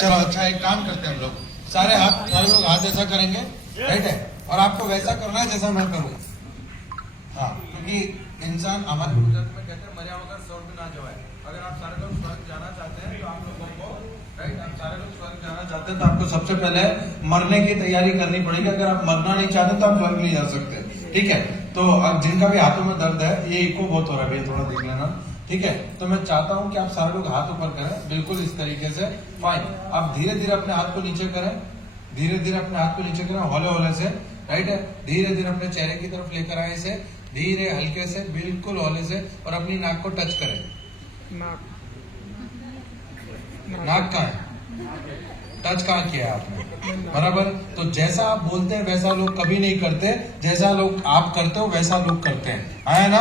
चलो अच्छा एक काम करते हैं हम लोग, सारे लोग हाथ ऐसा करेंगे, राइट है, और आपको वैसा करना है जैसा मैं करूँ। हाँ, क्योंकि इंसान हमारे गुजरात में कहते हैं मर्या वगैरह स्वर्ग ना जवाए। अगर आप सारे लोग स्वर्ग जाना चाहते हैं तो आप लोगों को, राइट, आप सारे लोग स्वर्ग जाना चाहते हैं तो आपको सबसे पहले मरने की तैयारी करनी पड़ेगी। अगर आप मरना नहीं चाहते तो आप स्वर्ग नहीं जा सकते, ठीक है। तो अब जिनका भी हाथों में दर्द है, ये इको बहुत हो रहा है, थोड़ा देख लेना, ठीक है। तो मैं चाहता हूं कि आप सारे लोग हाथ ऊपर करें, बिल्कुल इस तरीके से, फाइन। आप धीरे धीरे अपने हाथ को नीचे करें, धीरे धीरे अपने हाथ को नीचे करें, हौले हौले से, राइट है। धीरे धीरे अपने चेहरे की तरफ लेकर आए इसे, धीरे हल्के से, बिल्कुल हौले से, और अपनी नाक को टच करें। नाक कहाँ है? टच कहाँ किया है आपने? बराबर। तो जैसा आप बोलते हैं वैसा लोग कभी नहीं करते, जैसा लोग आप करते हो वैसा लोग करते हैं। आया ना?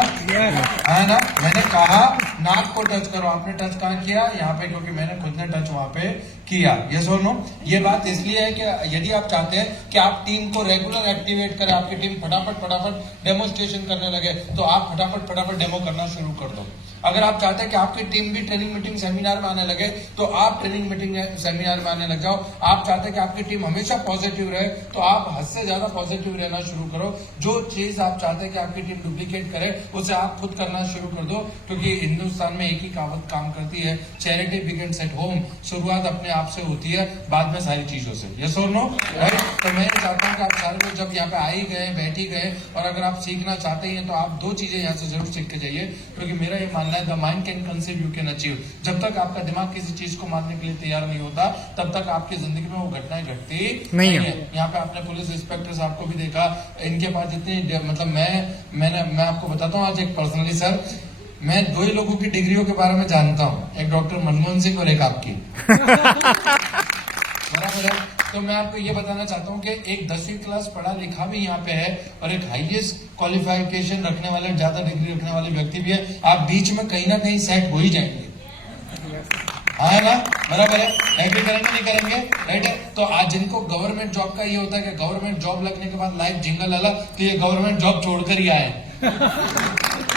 आया ना? मैंने कहा नाक को टच करो, आपने टच कहाँ किया? यहाँ पे, क्योंकि मैंने खुद ने टच वहां पे किया। यस और नो? ये बात इसलिए है कि यदि आप चाहते हैं कि आप टीम को रेगुलर एक्टिवेट करें, आपकी टीम फटाफट डेमोन्स्ट्रेशन करने लगे, तो आप फटाफट डेमो करना शुरू कर दो। अगर आप चाहते हैं कि आपकी टीम भी ट्रेनिंग मीटिंग सेमिनार में आने लगे, तो आप ट्रेनिंग मीटिंग सेमिनार में आने लग जाओ। आप चाहते हैं कि आपकी टीम हमेशा पॉजिटिव रहे, तो आप हद से ज्यादा पॉजिटिव रहना शुरू करो। जो चीज आप चाहते हैं कि आपकी टीम डुप्लीकेट करे, उसे आप खुद करना शुरू कर दो। क्योंकि हिंदुस्तान में एक ही कहावत काम करती है, चैरिटी बिगिंस एट होम। शुरुआत अपने आप से होती है, बाद में सारी चीजों से। यस और नो? राइट। तो मैं चाहता हूँ कि आप सारे लोग जब यहाँ पे आ ही गए, बैठ ही गए, और अगर आप सीखना चाहते हैं तो आप दो चीजें यहाँ से जरूर सीख के जाइए। क्योंकि मेरा ये मानना है, the mind can conceive, you can achieve. जब तक आपका दिमाग किसी चीज को मानने के लिए तैयार नहीं होता, तब तक आपकी जिंदगी में वो घटनाएं घटती नहीं है। यहाँ पे आपने पुलिस इंस्पेक्टर साहब को भी देखा, इनके पास जितनी, मतलब मैं आपको बताता हूँ आज एक पर्सनली सर, मैं दो ही लोगों की डिग्रियों के बारे में जानता हूँ, एक डॉक्टर मनमोहन सिंह और एक आपकी। बराबर है। तो मैं आपको ये बताना चाहता हूँ कि एक 10वीं क्लास पढ़ा लिखा भी यहाँ पे है, और एक हाईएस्ट क्वालिफिकेशन रखने वाले, ज्यादा डिग्री रखने वाले व्यक्ति भी है। आप बीच में कहीं ना कहीं सेट हो ही जाएंगे। हाँ ना? बराबर है। एग्री करेंगे नहीं करेंगे? राइट है। तो आज जिनको गवर्नमेंट जॉब का ये होता है कि गवर्नमेंट जॉब लगने के बाद लाइफ जिंगल अलग, तो ये गवर्नमेंट जॉब छोड़कर ही आए।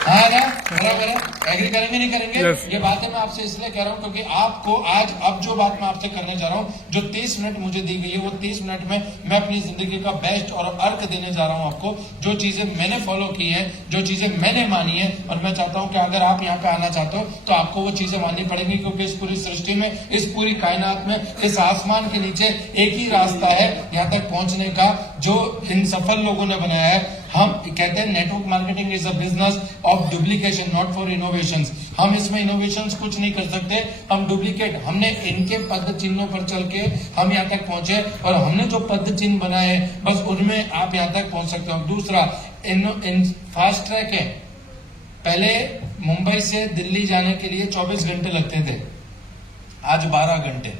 हाँ ना? बराबर है। एग्री करेंगे नहीं करेंगे? ये बातें मैं आपसे इसलिए कह रहा हूँ क्योंकि आपको आज, अब जो बात मैं आपसे करने जा रहा हूँ, जो 30 मिनट मुझे दी गई है, वो 30 मिनट में मैं अपनी जिंदगी का बेस्ट और अर्थ देने जा रहा हूँ आपको। जो चीजें मैंने फॉलो की है, जो चीजें मैंने मानी है, और मैं चाहता हूँ कि अगर आप यहाँ पे आना चाहते हो तो आपको वो चीजें माननी पड़ेंगी। क्योंकि इस पूरी सृष्टि में, इस पूरी कायनात में, इस आसमान के नीचे एक ही रास्ता है यहाँ तक पहुंचने का, जो इन सफल लोगों ने बनाया है। हम कहते हैं network marketing is a business of duplication, not for innovations. हम इसमें इनोवेशंस कुछ नहीं कर सकते, हम डुप्लीकेट, हमने इनके पद चिन्हों पर चल के हम यहाँ तक पहुंचे, और हमने जो पद चिन्ह बनाए बस उनमें आप यहाँ तक पहुंच सकते हो। दूसरा, इन फास्ट ट्रैक है। पहले मुंबई से दिल्ली जाने के लिए 24 घंटे लगते थे, आज 12 घंटे,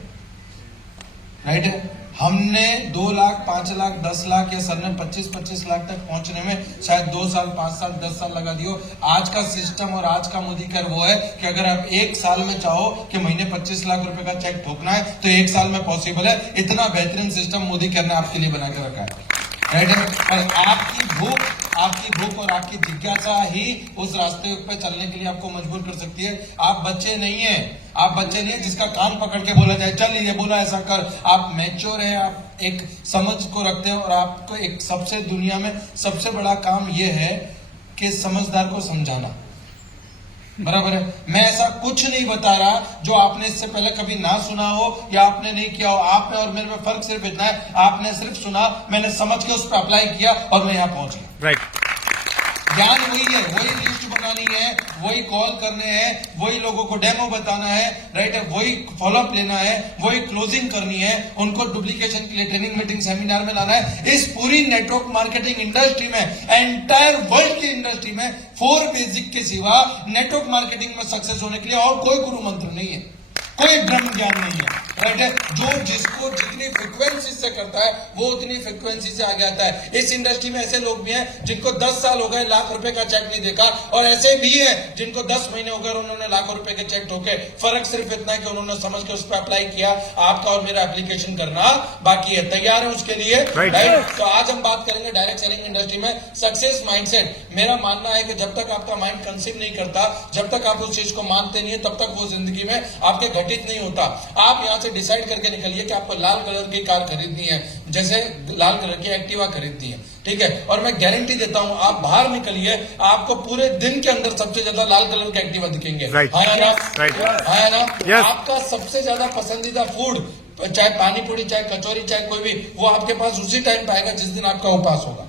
राइट है। हमने 2 लाख, 5 लाख, 10 लाख, या सर ने 25-25 लाख तक पहुंचने में शायद 2 साल, 5 साल, 10 साल लगा दियो। आज का सिस्टम और आज का मोदी कर वो है कि अगर आप 1 साल में चाहो कि महीने 25 लाख रुपए का चेक ठोकना है, तो 1 साल में पॉसिबल है। इतना बेहतरीन सिस्टम मोदी कर ने आपके लिए बना के रखा है, राइट है। और आपकी भूख और आपकी जिज्ञासा ही उस रास्ते पे चलने के लिए आपको मजबूर कर सकती है। आप बच्चे नहीं है, आप बच्चे नहीं है जिसका कान पकड़ के बोला जाए चल ये बोला ऐसा कर। आप मैच्योर है, आप एक समझ को रखते हो, और आपको एक सबसे, दुनिया में सबसे बड़ा काम यह है कि समझदार को समझाना। बराबर है। मैं ऐसा कुछ नहीं बता रहा जो आपने इससे पहले कभी ना सुना हो या आपने नहीं किया हो। आपने और मेरे में फर्क सिर्फ इतना है, आपने सिर्फ सुना, मैंने समझ के उस पर अप्लाई किया और मैं यहाँ पहुंच गया। राइट। ज्ञान वही है, वही लिस्ट बनानी है, वही कॉल करने हैं, वही लोगों को डेमो बताना है, राइट है, वही फॉलोअप लेना है, वही क्लोजिंग करनी है, उनको डुप्लीकेशन के लिए ट्रेनिंग मीटिंग सेमिनार में लाना है। इस पूरी नेटवर्क मार्केटिंग इंडस्ट्री में, एंटायर वर्ल्ड की इंडस्ट्री में 4 बेसिक के सिवा नेटवर्क मार्केटिंग में सक्सेस होने के लिए और कोई गुरु मंत्र नहीं है, कोई ब्रह्म ज्ञान नहीं है, राइट है। जो जिसको जितनी फ्रिक्वेंसी से करता है वो उतनी फ्रिक्वेंसी से आगे आता है। इस इंडस्ट्री में ऐसे लोग भी हैं जिनको 10 साल हो गए लाख रुपए का चेक नहीं देखा, और ऐसे भी हैं जिनको 10 महीने हो गए उन्होंने लाखों रुपए के चेक ठोके। फर्क सिर्फ इतना है कि उन्होंने समझ के उस पर अप्लाई किया। आपका और मेरा एप्लीकेशन करना बाकी है। तैयार है उसके लिए? राइट। तो आज हम बात करेंगे डायरेक्ट सेलिंग इंडस्ट्री में सक्सेस माइंडसेट। मेरा मानना है कि जब तक आपका माइंड कंसीव नहीं करता, जब तक आप उस चीज को मानते नहीं है, तब तक वो जिंदगी में आपके घटित नहीं होता। आप यहाँ से डिसाइड करके निकलिए कि आपको लाल कलर की कार खरीदनी है, जैसे लाल कलर की एक्टिवा खरीदनी है, ठीक है। और मैं गारंटी देता हूं, आप बाहर निकलिए, आपको पूरे दिन के अंदर सबसे ज्यादा लाल कलर के एक्टिवा दिखेंगे। हाँ या ना? हाँ या ना? आपका सबसे ज्यादा पसंदीदा फूड, चाहे पानी पूरी, चाहे कचौरी, चाहे कोई भी, वो आपके पास उसी टाइम पे आएगा जिस दिन आपका उपवास होगा।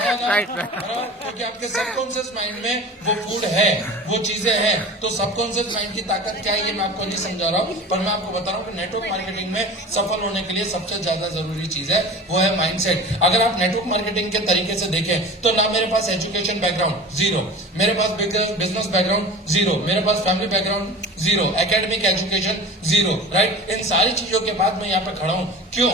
क्योंकि आपके सबकॉन्शियस माइंड में वो फूड है, वो चीजें हैं। तो सबकॉन्शियस माइंड की ताकत क्या है ये मैं आपको नहीं समझा रहा हूँ, पर मैं आपको बता रहा हूँ कि नेटवर्क मार्केटिंग में सफल होने के लिए सबसे ज्यादा जरूरी चीज है वो है माइंडसेट। अगर आप नेटवर्क मार्केटिंग के तरीके से देखें तो ना मेरे पास एजुकेशन बैकग्राउंड जीरो, मेरे पास बिजनेस बैकग्राउंड जीरो, मेरे पास family background zero, academic education zero, right. इन सारी चीजों के बाद मैं यहाँ पे खड़ा हूँ। क्यों?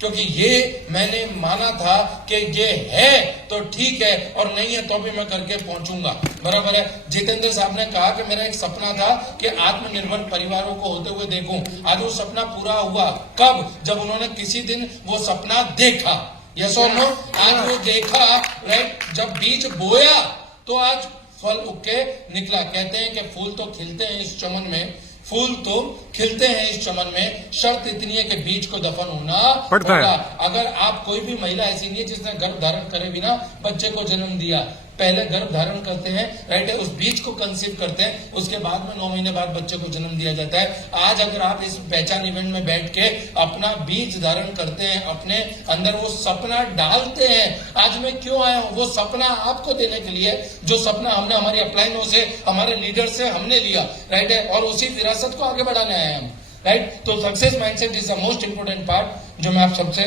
क्योंकि ये मैंने माना था कि ये है तो ठीक है, और नहीं है तो भी मैं करके पहुंचूंगा, बराबर है। जितेंद्र साहब ने कहा कि मेरा एक सपना था कि आत्मनिर्भर परिवारों को होते हुए देखूं। आज वो सपना पूरा हुआ। कब? जब उन्होंने किसी दिन वो सपना देखा। यस और नो? आज वो देखा, राइट। जब बीज बोया तो आज फल उग के निकला। कहते हैं कि फूल तो खिलते हैं इस चमन में, फूल तो खिलते हैं इस चमन में, शर्त इतनी है कि बीज को दफन होना पड़ता है। अगर आप, कोई भी महिला ऐसी नहीं है जिसने गर्भ धारण करे बिना बच्चे को जन्म दिया। पहले गर्भ धारण करते हैं, राइट है, उस बीज को कंसीव करते हैं, उसके बाद में 9 महीने बाद बच्चे को जन्म दिया जाता है। आज अगर आप इस पहचान इवेंट में बैठ के अपना बीज धारण करते हैं, अपने अंदर वो सपना डालते हैं। आज मैं क्यों आया हूं? वो सपना आपको देने के लिए, जो सपना हमने हमारी अपलाइनों से, हमारे लीडर से हमने लिया, राइट है, और उसी विरासत को आगे बढ़ाने आए हम, राइट। तो success mindset is the most important part जो मैं आप सबसे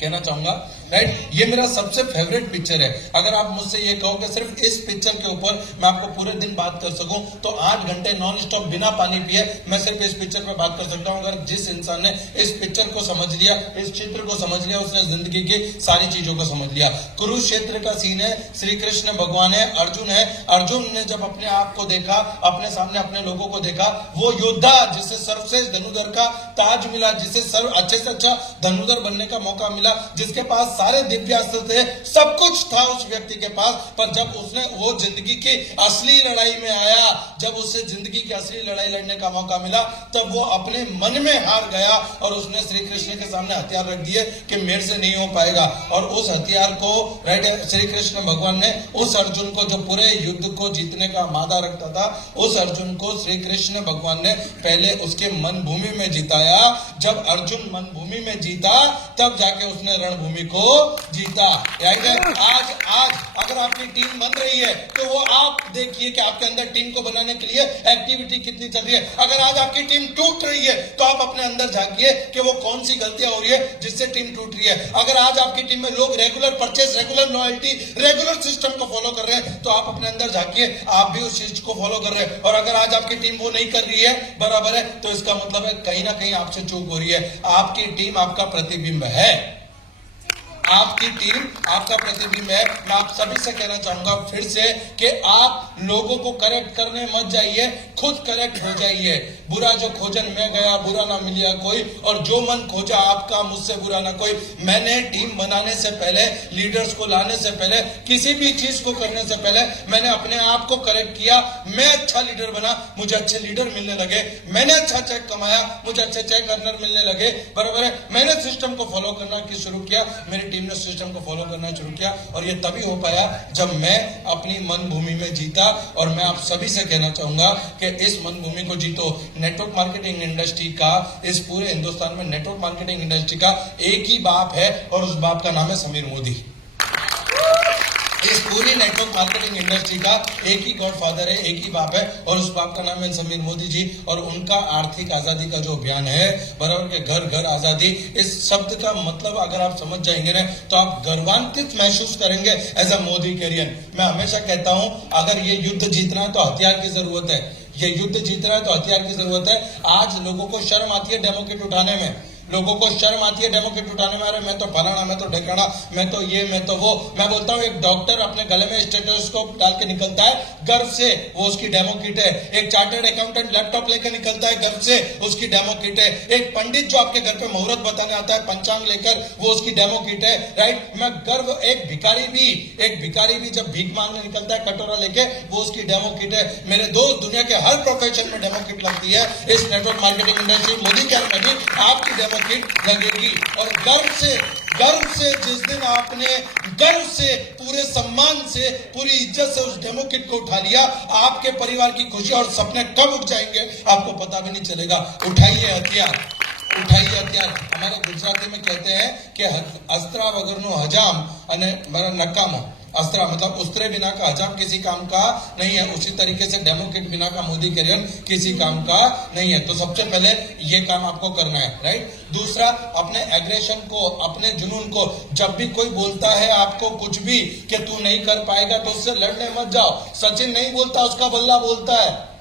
कहना चाहूंगा, राइट। ये मेरा सबसे फेवरेट पिक्चर है। अगर आप मुझसे ये कहो कि सिर्फ इस पिक्चर के ऊपर मैं आपको पूरे दिन बात कर सकूं तो 8 घंटे नॉन स्टॉप बिना पानी पिए मैं सिर्फ इस पिक्चर पे बात कर सकता हूं। अगर जिस इंसान ने इस पिक्चर को समझ लिया, इस चित्र को समझ लिया, उसने जिंदगी की सारी चीजों को समझ लिया। कुरुक्षेत्र का सीन है, श्री कृष्ण भगवान है, अर्जुन है। अर्जुन ने जब अपने आप को देखा, अपने सामने अपने लोगों को देखा, वो योद्धा जिसे सर्वश्रेष्ठ धनुर्धर का ताज मिला, जिसे अच्छे से अच्छा धनुर्धर बनने का मौका मिला, जिसके पास सारे दिव्यास्त्र थे, सब कुछ था उस व्यक्ति के पास, पर जब उसने वो जिंदगी की असली लड़ाई में आया, जब उसे जिंदगी की असली लड़ाई लड़ने का मौका मिला, तब वो अपने मन में हार गया और उसने श्री कृष्ण के सामने हथियार रख दिए कि मेरे से नहीं हो पाएगा। और उस हथियार को, राइट, श्री कृष्ण भगवान ने उस अर्जुन को, जो पूरे युद्ध को जीतने का मादा रखता था, उस अर्जुन को श्री कृष्ण भगवान ने पहले उसके मन भूमि में जिताया। जब अर्जुन मन भूमि में जीता तब जाके उसने रणभूमि को जीता। आज अगर आपकी टीम बन रही है तो वो आप देखिए कि आपके अंदर टीम को बनाने के लिए एक्टिविटी कितनी चल रही है। अगर आज आपकी टीम टूट रही है तो आप अपने अंदर झांकिए कि वो कौन सी गलतियां हो रही है जिससे टीम टूट रही है। अगर आज आपकी टीम में लोग regular purchase, regular loyalty, regular system को फॉलो कर रहे हैं तो आप अपने अंदर झांकिए, आप भी उस चीज को फॉलो कर रहे हैं। और अगर आज आपकी टीम वो नहीं कर रही है, बराबर है, तो इसका मतलब है कहीं ना कहीं आपसे चूक हो रही है। आपकी टीम आपका प्रतिबिंब है, आपकी टीम आपका प्रतिबिंब है। मैं आप सभी से कहना चाहूंगा फिर से कि आप लोगों को करेक्ट करने मत जाइए, खुद करेक्ट हो जाइए। बुरा जो खोजन मैं गया, बुरा ना मिलिया कोई, और जो मन खोजा आपका, मुझसे बुरा ना कोई। मैंने टीम बनाने से पहले, लीडर्स को लाने से पहले, किसी भी चीज को करने से पहले मैंने अपने आप को करेक्ट किया। मैं अच्छा लीडर बना, मुझे अच्छे लीडर मिलने लगे। मैंने अच्छा चेक कमाया, मुझे अच्छे चेक अर्नर मिलने लगे, बराबर है। मैंने सिस्टम को फॉलो करना शुरू किया, मेरी टीम ने सिस्टम को फॉलो करना शुरू किया, और ये तभी हो पाया जब मैं अपनी मन भूमि में जीता। और मैं आप सभी से कहना चाहूंगा कि इस मन भूमि को जीतो। नेटवर्क मार्केटिंग इंडस्ट्री का, इस पूरे हिंदुस्तान में नेटवर्क मार्केटिंग इंडस्ट्री का एक ही बाप है, और उस बाप का नाम है समीर मोदी। इस पूरी नेटवर्क मार्केटिंग इंडस्ट्री का एक ही गॉडफादर है, एक ही बाप है, और उस बाप का नाम है समीर मोदी जी। और उनका आर्थिक आजादी का जो अभियान है, बराबर के घर घर आजादी, इस शब्द का मतलब अगर आप समझ जाएंगे ना तो आप गर्वान्वित महसूस करेंगे एज अ मोदी कैरियन। मैं हमेशा कहता हूं, अगर ये युद्ध जीतना है तो हथियार की जरूरत है, ये युद्ध जीतना है तो हथियार की जरूरत है। आज लोगों को शर्म आती है डेमोक्रेट उठाने में, लोगों को शर्म आती है डेमो किट उठाने में, अरे मैं तो फलाना, मैं तो ढकाना, मैं तो ये, मैं तो वो। मैं बोलता हूँ एक डॉक्टर अपने गले में स्टेथोस्कोप डाल के निकलता है गर्व से, वो उसकी डेमो किट है। एक चार्टर्ड अकाउंटेंट लैपटॉप लेकर निकलता है गर्व से, उसकी डेमो किट है। एक पंडित जो आपके घर पे मुहूर्त बताने आता है पंचांग लेकर, वो उसकी डेमो किट है, राइट। मैं गर्व, एक भिखारी भी जब भीख मांगने निकलता है कटोरा लेके, वो उसकी डेमो किट है। मेरे दोस्त, दुनिया के हर प्रोफेशन में डेमो किट लगती है। इस network marketing industry Modi care में भी आपकी डेमो किट लगेगी। और गर्व से जिस दिन आपने गर्व से, पूरे सम्मान से, पूरी इज्जत से उस डेमो किट को उठा लिया, आपके परिवार की खुशी और सपने कब उठ जाएंगे आपको पता भी नहीं चलेगा। उठाइए हथियार। हमारे गुजराती में कहते हैं कि अस्त्रा वगरनु हजाम अने नकामो। अस्त्रा मतलब उस्त्रे बिना का हजाम किसी काम का नहीं है, उसी तरीके से डेमो किट बिना का मोदी करियर किसी काम का नहीं है। तो सबसे पहले ये काम आपको करना है, राइट। दूसरा, अपने एग्रेशन को, अपने जुनून को, जब भी कोई बोलता है आपको कुछ भी कि तू नहीं कर पाएगा, तो उससे लड़ने मत जाओ। सचिन नहीं बोलता, उसका बल्ला बोलता है।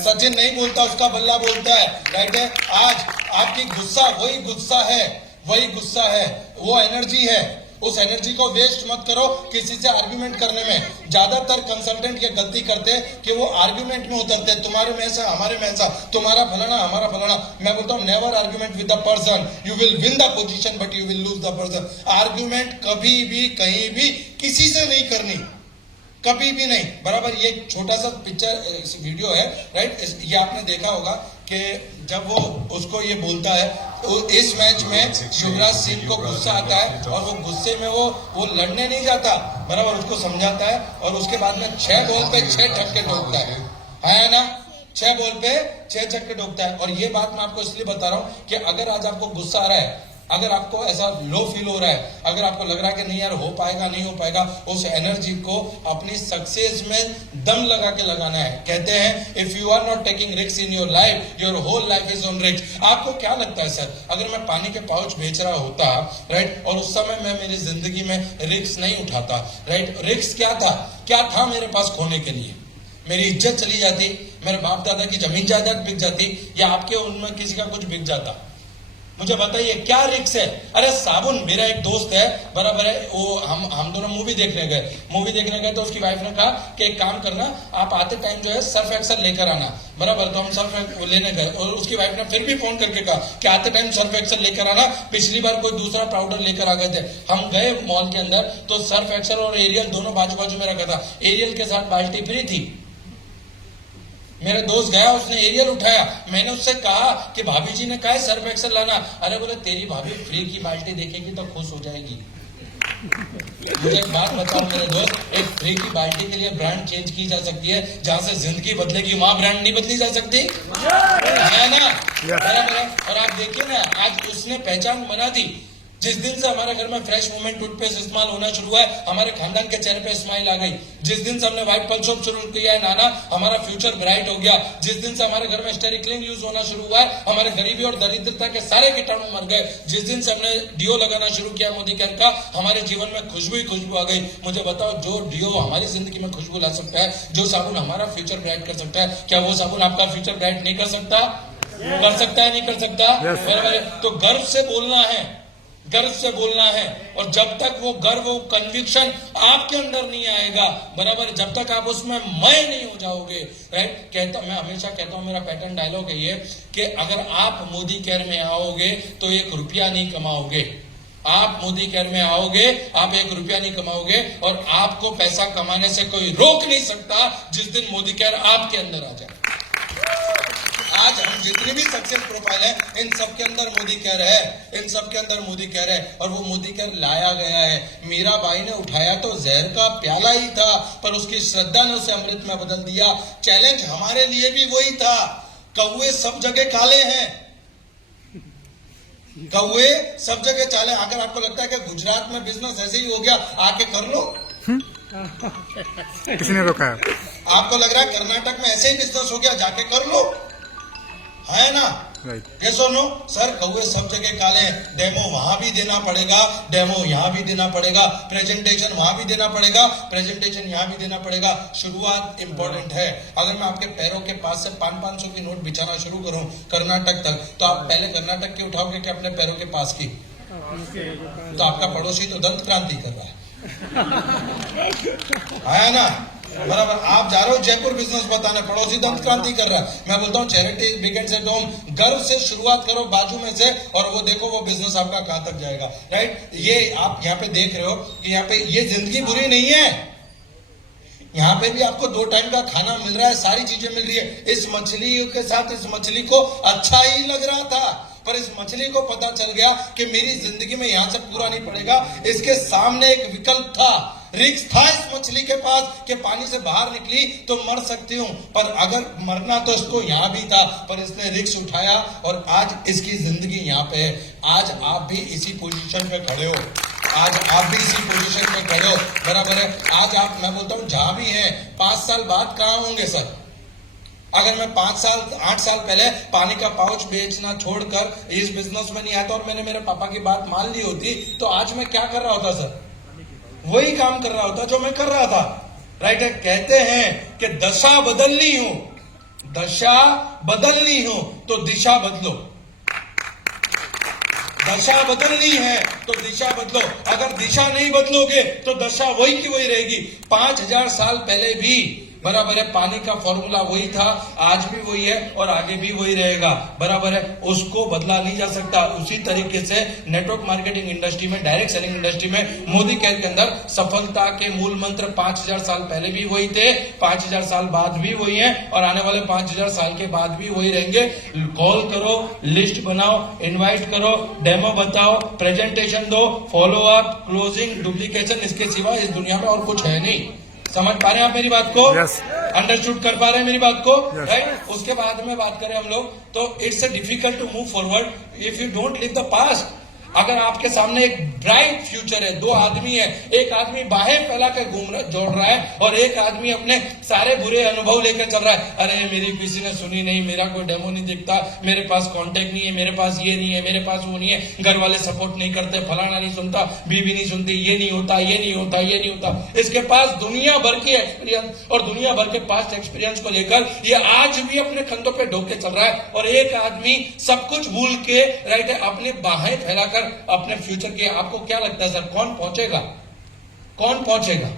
सचिन नहीं बोलता, उसका बल्ला बोलता है, राइट है। आज आपकी गुस्सा वही गुस्सा है, वो एनर्जी है। उस एनर्जी को वेस्ट मत करो किसी से आर्ग्यूमेंट करने में। ज्यादातर कंसल्टेंट ये गलती करते हैं कि वो आर्ग्यूमेंट में उतरते हैं, तुम्हारे में ऐसा, हमारे में ऐसा, तुम्हारा फलाना, हमारा फलाना। मैं बोलता हूँ never argument with the person, you will win the position but you will lose the person. Argument कभी भी कहीं भी किसी से नहीं करनी, कभी भी नहीं, बराबर। ये छोटा सा पिक्चर वीडियो है, राइट। ये आपने देखा होगा कि जब वो उसको ये बोलता है, तो इस मैच में युवराज सिंह को गुस्सा आता है और वो गुस्से में वो लड़ने नहीं जाता, बराबर, उसको समझाता है और उसके बाद में 6 बॉल पे 6 छक्के ठोकता है ना। 6 बॉल पे 6 छक्के ठोकता है। और ये बात मैं आपको इसलिए बता रहा हूं कि अगर आज आपको गुस्सा आ रहा है, अगर आपको ऐसा लो फील हो रहा है, अगर आपको लग रहा है कि नहीं यार हो पाएगा, नहीं हो पाएगा, उस एनर्जी को अपनी सक्सेस में दम लगा के लगाना है। कहते हैं if you are not taking risk in your life, your whole life is on risk. आपको क्या लगता है सर, अगर मैं पानी के पाउच बेच रहा होता, राइट, और उस समय मैं मेरी जिंदगी में रिस्क नहीं उठाता, राइट, रिस्क क्या था मेरे पास खोने के लिए? मेरी इज्जत चली जाती, मेरे बाप दादा की जमीन जायदाद बिक जाती, या आपके उनमें किसी का कुछ बिक जाता। मुझे बताइए क्या रिस्क है? अरे साबुन, मेरा एक दोस्त है, बराबर है, वो हम दोनों मूवी देखने गए तो उसकी वाइफ ने कहा कि एक काम करना, आप आते टाइम जो है सर्फ एक्सल लेकर आना, बराबर। तो हम सर्फ लेने गए और उसकी वाइफ ने फिर भी फोन करके कहा कि आते टाइम सर्फ एक्सल लेकर आना, पिछली बार कोई दूसरा पाउडर लेकर आ गए थे। हम गए मॉल के अंदर तो सर्फ एक्सल और एरियल दोनों बाजू बाजू में रखा था, एरियल के साथ बाल्टी फ्री थी। मेरा दोस्त गया, उसने एरियल उठाया, मैंने उससे कहा कि भाभी जी ने कहा सर्फ एक्सल लाना। अरे बोले तेरी भाभी फ्री की बाल्टी देखेगी तो खुश हो जाएगी। मुझे एक बात बताओ मेरे दोस्त, एक फ्री की बाल्टी के लिए ब्रांड चेंज की जा सकती है, जहां से जिंदगी बदलेगी वहां ब्रांड नहीं बदली जा सकती, है ना, बराबर। और आप देखिए ना, आज उसने पहचान बना दी। जिस दिन से हमारे घर में फ्रेश मूवमेंट टूथपेस्ट इस्तेमाल होना शुरू हुआ है, हमारे खानदान के चेहरे पे स्माइल आ गई। जिस दिन से हमने व्हाइट पल्स सोप शुरू किया है नाना, हमारा फ्यूचर ब्राइट हो गया। जिस दिन से हमारे घर में स्टेरिक्लिन यूज होना शुरू हुआ है, हमारे गरीबी और दरिद्रता के सारे कीटाणु मर गए। जिस दिन से हमने डिओ लगाना शुरू किया मोदी केयर का, हमारे जीवन में खुशबू आ गई। मुझे बताओ, जो डिओ हमारी जिंदगी में खुशबू ला सकता है, जो साबुन हमारा फ्यूचर ब्राइट कर सकता है, क्या वो साबुन आपका फ्यूचर ब्राइट नहीं कर सकता? कर सकता है, नहीं कर सकता? तो गर्व से बोलना है, गर्व से बोलना है। और जब तक वो गर्व, वो कन्विक्शन आपके अंदर नहीं आएगा, बराबर, जब तक आप उसमें मय नहीं हो जाओगे, राइट। मैं हमेशा कहता हूं, मेरा पैटर्न डायलॉग है ये कि अगर आप मोदी केयर में आओगे तो 1 रुपया नहीं कमाओगे। आप मोदी केयर में आओगे, आप 1 रुपया नहीं कमाओगे, और आपको पैसा कमाने से कोई रोक नहीं सकता जिस दिन मोदी केयर आपके अंदर आ जाए। आज हम जितनी भी सक्सेस प्रोफाइल है, इन सब के अंदर मोदी केयर है, इन सब के अंदर मोदी केयर है। और वो मोदी केयर लाया गया है। मीराबाई ने उठाया तो जहर का प्याला ही था, पर उसकी श्रद्धा ने उसे अमृत में बदल दिया। चैलेंज हमारे लिए भी वही था। कौवे सब जगह काले हैं, कौवे सब जगह चाले। अगर आपको लगता है कि गुजरात में बिजनेस ऐसे ही हो गया, आके कर लो। किसने रोका है? आपको लग रहा है कर्नाटक में ऐसे ही बिजनेस हो गया, जाके कर लो, है ना। राइट। यस और नो सर, कौवे सब जगह काले हैं, डेमो वहां भी देना पड़ेगा, डेमो यहाँ भी देना पड़ेगा, प्रेजेंटेशन वहां भी देना पड़ेगा, प्रेजेंटेशन यहाँ भी देना पड़ेगा। शुरुआत इंपॉर्टेंट है। अगर मैं आपके पैरों के पास से 500-500 की नोट बिछाना शुरू करूं कर्नाटक तक, तो आप पहले कर्नाटक की उठाओगे कि अपने पैरों के पास की? तो आपका पड़ोसी तो दंत क्रांति कर रहा है ना? बराबर। आप जा रहे हो जयपुर बिजनेस बताने, पड़ोसी दंत क्रांति कर रहा है। मैं बोलता हूँ चैरिटी बिगिंस एट होम। गर्व से शुरुआत करो बाजू में से, और वो देखो वो बिजनेस आपका कहां तक जाएगा। राइट। ये आप यहाँ पे देख रहे हो कि यहाँ पे ये जिंदगी बुरी नहीं है, यहाँ पे भी आपको 2 टाइम का खाना मिल रहा है, सारी चीजें मिल रही है। इस मछली के साथ इस मछली को अच्छा ही लग रहा था, पर इस मछली को पता चल गया कि मेरी जिंदगी में यहां से पूरा नहीं पड़ेगा। इसके सामने एक विकल्प था, रिस्क था इस मछली के पास कि पानी से बाहर निकली तो मर सकती हूं, पर अगर मरना तो इसको यहां भी था, पर इसने रिस्क उठाया और आज इसकी जिंदगी यहां पे है। आज आप भी इसी पोजीशन पे खड़े हो, आज आप भी इसी पोजीशन पे खड़े हो, बराबर है। आज आप, मैं बोलता हूं जहां भी हैं, 5 साल बाद कहां होंगे सर? अगर मैं 5 साल 8 साल पहले पानी का पाउच बेचना छोड़कर इस बिजनेस में नहीं आता और मैंने मेरे पापा की बात मान ली होती, तो आज मैं क्या कर रहा होता सर? वही काम कर रहा होता जो मैं कर रहा था। राइट है। कहते हैं कि दशा बदलनी हो, दशा बदलनी हो तो दिशा बदलो। दशा बदलनी है तो दिशा बदलो। अगर दिशा नहीं बदलोगे तो दशा वही की वही रहेगी। 5000 साल पहले भी बराबर है पानी का फॉर्मूला वही था, आज भी वही है और आगे भी वही रहेगा, बराबर है। उसको बदला नहीं जा सकता। उसी तरीके से नेटवर्क मार्केटिंग इंडस्ट्री में, डायरेक्ट सेलिंग इंडस्ट्री में, मोदी केयर के अंदर सफलता के मूल मंत्र 5000 साल पहले भी वही थे, 5000 साल बाद भी वही है और आने वाले 5000 साल के बाद भी वही रहेंगे। कॉल करो, लिस्ट बनाओ, इनवाइट करो, डेमो बताओ, प्रेजेंटेशन दो, फॉलो अप, क्लोजिंग, डुप्लीकेशन, इसके सिवा इस दुनिया में और कुछ है नहीं। समझ पा रहे हैं आप मेरी बात को? Yes. अंडरस्टूड कर पा रहे हैं मेरी बात को? Yes. राइट। उसके बाद में बात करें हम लोग, तो it's difficult to move forward if you don't leave the past. अगर आपके सामने एक ब्राइट फ्यूचर है, 2 आदमी है, एक आदमी बाहें फैला कर घूम रहा जोड़ रहा है और एक आदमी अपने सारे बुरे अनुभव लेकर चल रहा है। अरे मेरी किसी ने सुनी नहीं, मेरा कोई डेमो नहीं दिखता, मेरे पास कांटेक्ट नहीं है, मेरे पास ये नहीं है, मेरे पास वो नहीं है, घर वाले सपोर्ट नहीं करते, फलाना नहीं सुनता, बीवी नहीं सुनती, ये नहीं होता, ये नहीं होता, ये नहीं होता। इसके पास दुनिया भर की एक्सपीरियंस और दुनिया भर के पास्ट एक्सपीरियंस को लेकर ये आज भी अपने कंधों पे ढोके चल रहा है। और एक आदमी सब कुछ भूल के, राइट है, अपने बाहें फैलाकर अपने फ्यूचर के, आपको क्या लगता है सर कौन पहुंचेगा? कौन पहुंचेगा?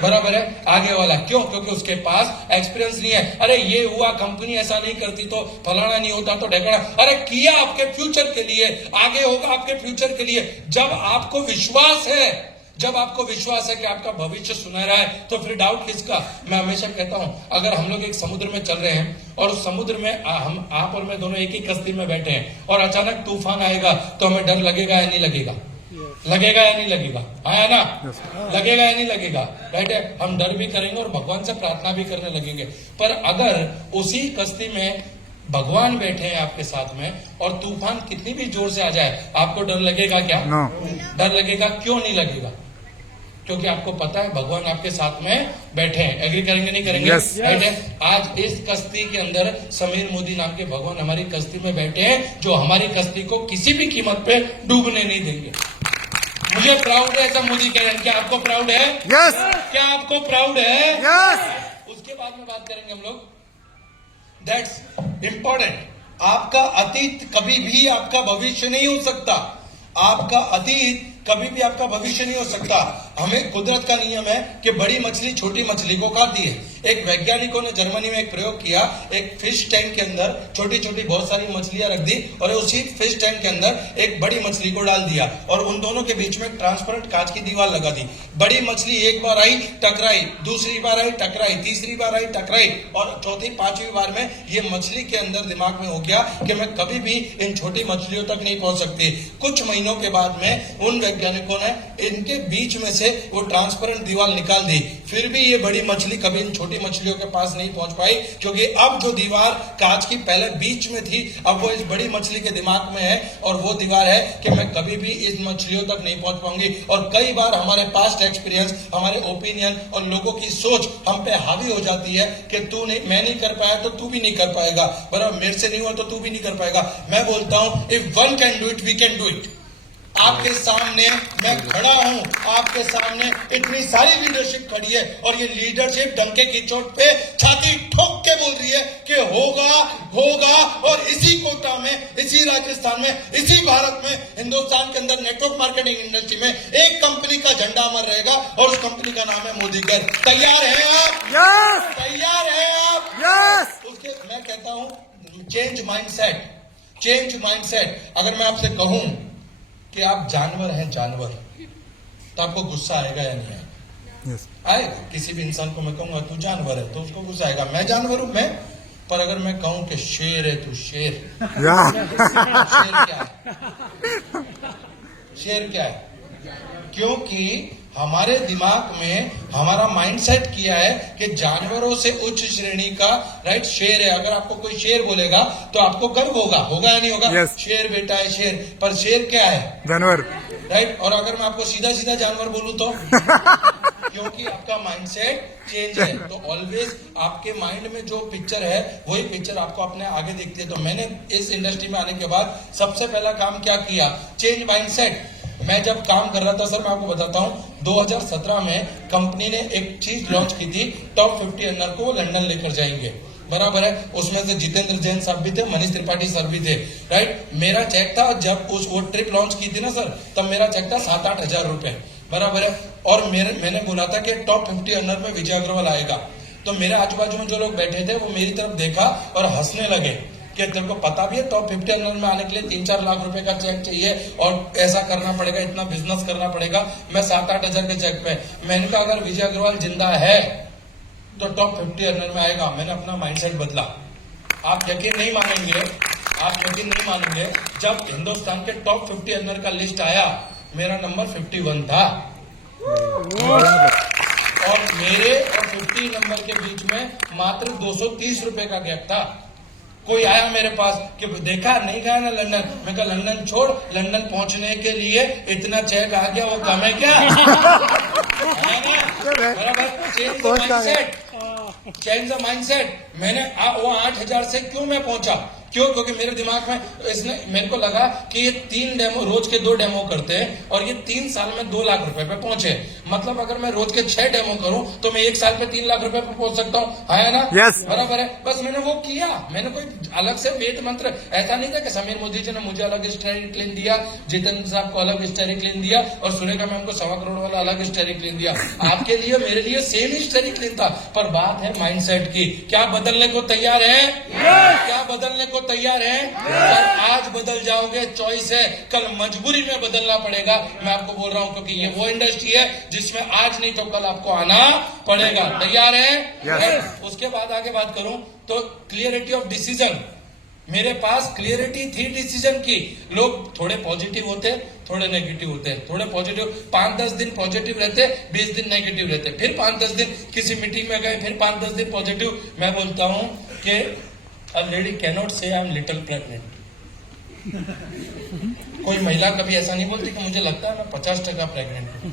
बराबर है, आगे वाला। क्यों? क्योंकि उसके पास एक्सपीरियंस नहीं है। अरे ये हुआ, कंपनी ऐसा नहीं करती तो फलाना नहीं होता तो ढेकड़ा। अरे किया आपके फ्यूचर के लिए, आगे होगा आपके फ्यूचर के लिए। जब आपको विश्वास है, जब आपको विश्वास है कि आपका भविष्य सुनहरा है, तो फिर डाउट किसका? मैं हमेशा कहता हूं, अगर हम लोग एक समुद्र में चल रहे हैं और उस समुद्र में हम, आप और मैं दोनों एक ही कश्ती में बैठे हैं और अचानक तूफान आएगा, तो हमें डर लगेगा या नहीं लगेगा? लगेगा या नहीं लगेगा? आया ना? लगेगा या नहीं लगेगा? राइट है। हम डर भी करेंगे और भगवान से प्रार्थना भी करने लगेंगे। पर अगर उसी कश्ती में भगवान बैठे हैं आपके साथ में और तूफान कितनी भी जोर से आ जाए, आपको डर लगेगा क्या? No. डर लगेगा। क्यों नहीं लगेगा? क्योंकि आपको पता है भगवान आपके साथ में बैठे हैं। एग्री करेंगे नहीं करेंगे? Yes. राइट है। आज इस कश्ती के अंदर समीर मोदी नाम के भगवान हमारी कश्ती में बैठे हैं, जो हमारी कश्ती को किसी भी कीमत पे डूबने नहीं देंगे। मुझे प्राउड है ऐसा मोदी कह रहे हैं। क्या आपको प्राउड है? Yes. क्या आपको प्राउड है? Yes. उसके बाद में बात करेंगे हम लोग, दैट्स इंपॉर्टेंट। आपका अतीत कभी भी आपका भविष्य नहीं हो सकता। आपका अतीत कभी भी आपका भविष्य नहीं हो सकता। हमें कुदरत का नियम है कि बड़ी मछली छोटी मछली को खाती है। एक वैज्ञानिकों ने जर्मनी में एक प्रयोग किया, एक फिश टैंक के अंदर छोटी छोटी बहुत सारी मछलियां रख दी और उसी फिश टैंक के अंदर एक बड़ी मछली को डाल दिया और उन दोनों के बीच में ट्रांसपेरेंट कांच की दीवार लगा दी। बड़ी मछली एक बार आई, टकराई, दूसरी बार आई, टकराई, तीसरी बार आई, टकराई और चौथी 5वीं बार में ये मछली के अंदर दिमाग में हो गया कि मैं कभी भी इन छोटी मछलियों तक नहीं पहुंच सकती। कुछ महीनों के बाद में उन वैज्ञानिकों ने इनके बीच में से वो ट्रांसपेरेंट दीवार निकाल दी, फिर भी ये बड़ी मछली कभी इन छोटी मछलियों के पास नहीं पहुंच पाई, क्योंकि अब जो दीवार कांच की पहले बीच में थी, अब वो इस बड़ी मछली के दिमाग में है, और वो दीवार है कि मैं कभी भी इस मछलियों तक नहीं पहुंच पाऊंगी। और कई बार हमारे पास्ट एक्सपीरियंस, हमारे ओपिनियन और लोगों की सोच हम पे हावी हो जाती है कि तू नहीं, मैं नहीं कर पाया तो तू भी नहीं कर पाएगा, बराबर, मेरे से नहीं हुआ तो तू भी नहीं कर पाएगा। मैं बोलता हूं, if one can do it we can do it. आपके सामने मैं खड़ा हूं, आपके सामने इतनी सारी लीडरशिप खड़ी है, और ये लीडरशिप डंके की चोट पे छाती ठोक के बोल रही है कि होगा होगा। और इसी कोटा में, इसी राजस्थान में, इसी भारत में, हिंदुस्तान के अंदर नेटवर्क मार्केटिंग इंडस्ट्री में एक कंपनी का झंडा अमर रहेगा, और उस कंपनी का नाम है मोदी केयर। तैयार हैं आप? यस तैयार हैं आप? यस उसके मैं कहता हूं चेंज माइंडसेट, चेंज माइंडसेट। अगर मैं आपसे कहूं कि आप जानवर हैं, जानवर, तो आपको गुस्सा आएगा या नहीं आएगा? यस आएगा। किसी भी इंसान को मैं कहूंगा तू जानवर है तो उसको गुस्सा आएगा, मैं जानवर हूं मैं। पर अगर मैं कहूं कि शेर है तू, शेर, या शेर क्या है? शेर क्या है? क्योंकि हमारे दिमाग में हमारा माइंडसेट किया है कि जानवरों से उच्च श्रेणी का, राइट, शेर है। अगर आपको कोई शेर बोलेगा तो आपको गर्व होगा, होगा या नहीं होगा? Yes. शेर बेटा है शेर, पर शेर क्या है? जानवर राइट। और अगर मैं आपको सीधा सीधा जानवर बोलूं तो क्योंकि आपका माइंडसेट चेंज है, तो ऑलवेज आपके माइंड में जो पिक्चर है वही पिक्चर आपको अपने आगे दिखती है। तो मैंने इस इंडस्ट्री में आने के बाद सबसे पहला काम क्या किया? Change mindset. मैं जब काम कर रहा था सर, मैं आपको बताता हूं, 2017 में कंपनी ने एक चीज लॉन्च की थी, टॉप 50 अंडर को लंदन लेकर जाएंगे, बराबर है। उसमें से जितेंद्र जैन साहब भी थे, मनीष त्रिपाठी सर भी थे, राइट। मेरा चेक था, जब वो ट्रिप लॉन्च की थी ना सर, तब मेरा चेक था 7-8 हजार रुपए, बराबर है। और मैंने बोला था कि टॉप 50 अंडर में विजय अग्रवाल आएगा। तो मेरे आजू बाजू में जो लोग बैठे थे वो मेरी तरफ देखा और हंसने लगे कि तेरे को पता भी है टॉप 50 अंडर में आने के लिए 3-4 लाख रुपए का चेक चाहिए, और ऐसा करना पड़ेगा, इतना बिजनेस करना पड़ेगा। मैं 7-8 हजार के चेक पे, मैंने कहा अगर विजय अग्रवाल जिंदा है तो टॉप 50 अंडर में आएगा। मैंने अपना माइंडसेट बदला। आप यकीन नहीं मानेंगे, आप यकीन नहीं मानेंगे, जब हिंदुस्तान के टॉप 50 अंडर का लिस्ट आया, मेरा नंबर 51 था, और मेरे और 50 नंबर के बीच में मात्र 230 रुपए का गैप था। कोई आया मेरे पास कि देखा नहीं गया ना लंदन, मैं कहा लंदन छोड़, लंदन पहुंचने के लिए इतना चेक आ गया, वो कम है क्या? Change the mindset, change the mindset. मैंने वो 8,000 से क्यों मैं पहुंचा? क्यों? क्योंकि मेरे दिमाग में इसने, मेरे को लगा कि ये 3 डेमो, रोज के 2 डेमो करते हैं, और ये 3 साल में 2 लाख रुपए पे पहुंचे। मतलब अगर मैं रोज के 6 डेमो करूं तो मैं 1 साल में 3 लाख रुपए पे पहुंच सकता हूं, है ना? Yes. बराबर है। बस मैंने वो किया, मैंने कोई अलग से वेद मंत्र, ऐसा नहीं था कि समीर मोदी जी ने मुझे अलग स्टेरिक क्लीन दिया, जितेंद्र साहब को अलग स्टेरिक क्लीन दिया, और सुरेखा मैम को 1.25 करोड़ वाला अलग स्टेरिक क्लीन दिया। आपके लिए, मेरे लिए सेम ही स्टेरिक क्लीन था। पर बात है माइंडसेट की। क्या बदलने को तैयार है? क्या बदलने को तैयार है? कल आज बदल जाओगे, चॉइस है, कल मजबूरी में बदलना पड़ेगा। मैं आपको बोल रहा हूं, क्योंकि ये वो इंडस्ट्री है जिसमें आज नहीं तो कल आपको आना पड़ेगा। तैयार है? Yes. उसके बाद आगे बात करूं तो क्लियरिटी ऑफ डिसीजन। मेरे पास क्लियरिटी थी डिसीजन की। लोग थोड़े पॉजिटिव होते, थोड़े नेगेटिव होते हैं। थोड़े पॉजिटिव 5-10 दिन पॉजिटिव रहते, 20 दिन नेगेटिव रहते, फिर 5-10 दिन किसी मीटिंग में गए, फिर 5-10 दिन पॉजिटिव। मैं बोलता हूं कि a lady cannot say I'm little pregnant. कोई महिला कभी ऐसा नहीं बोलती कि मुझे लगता है मैं 50% प्रेग्नेंट हूं,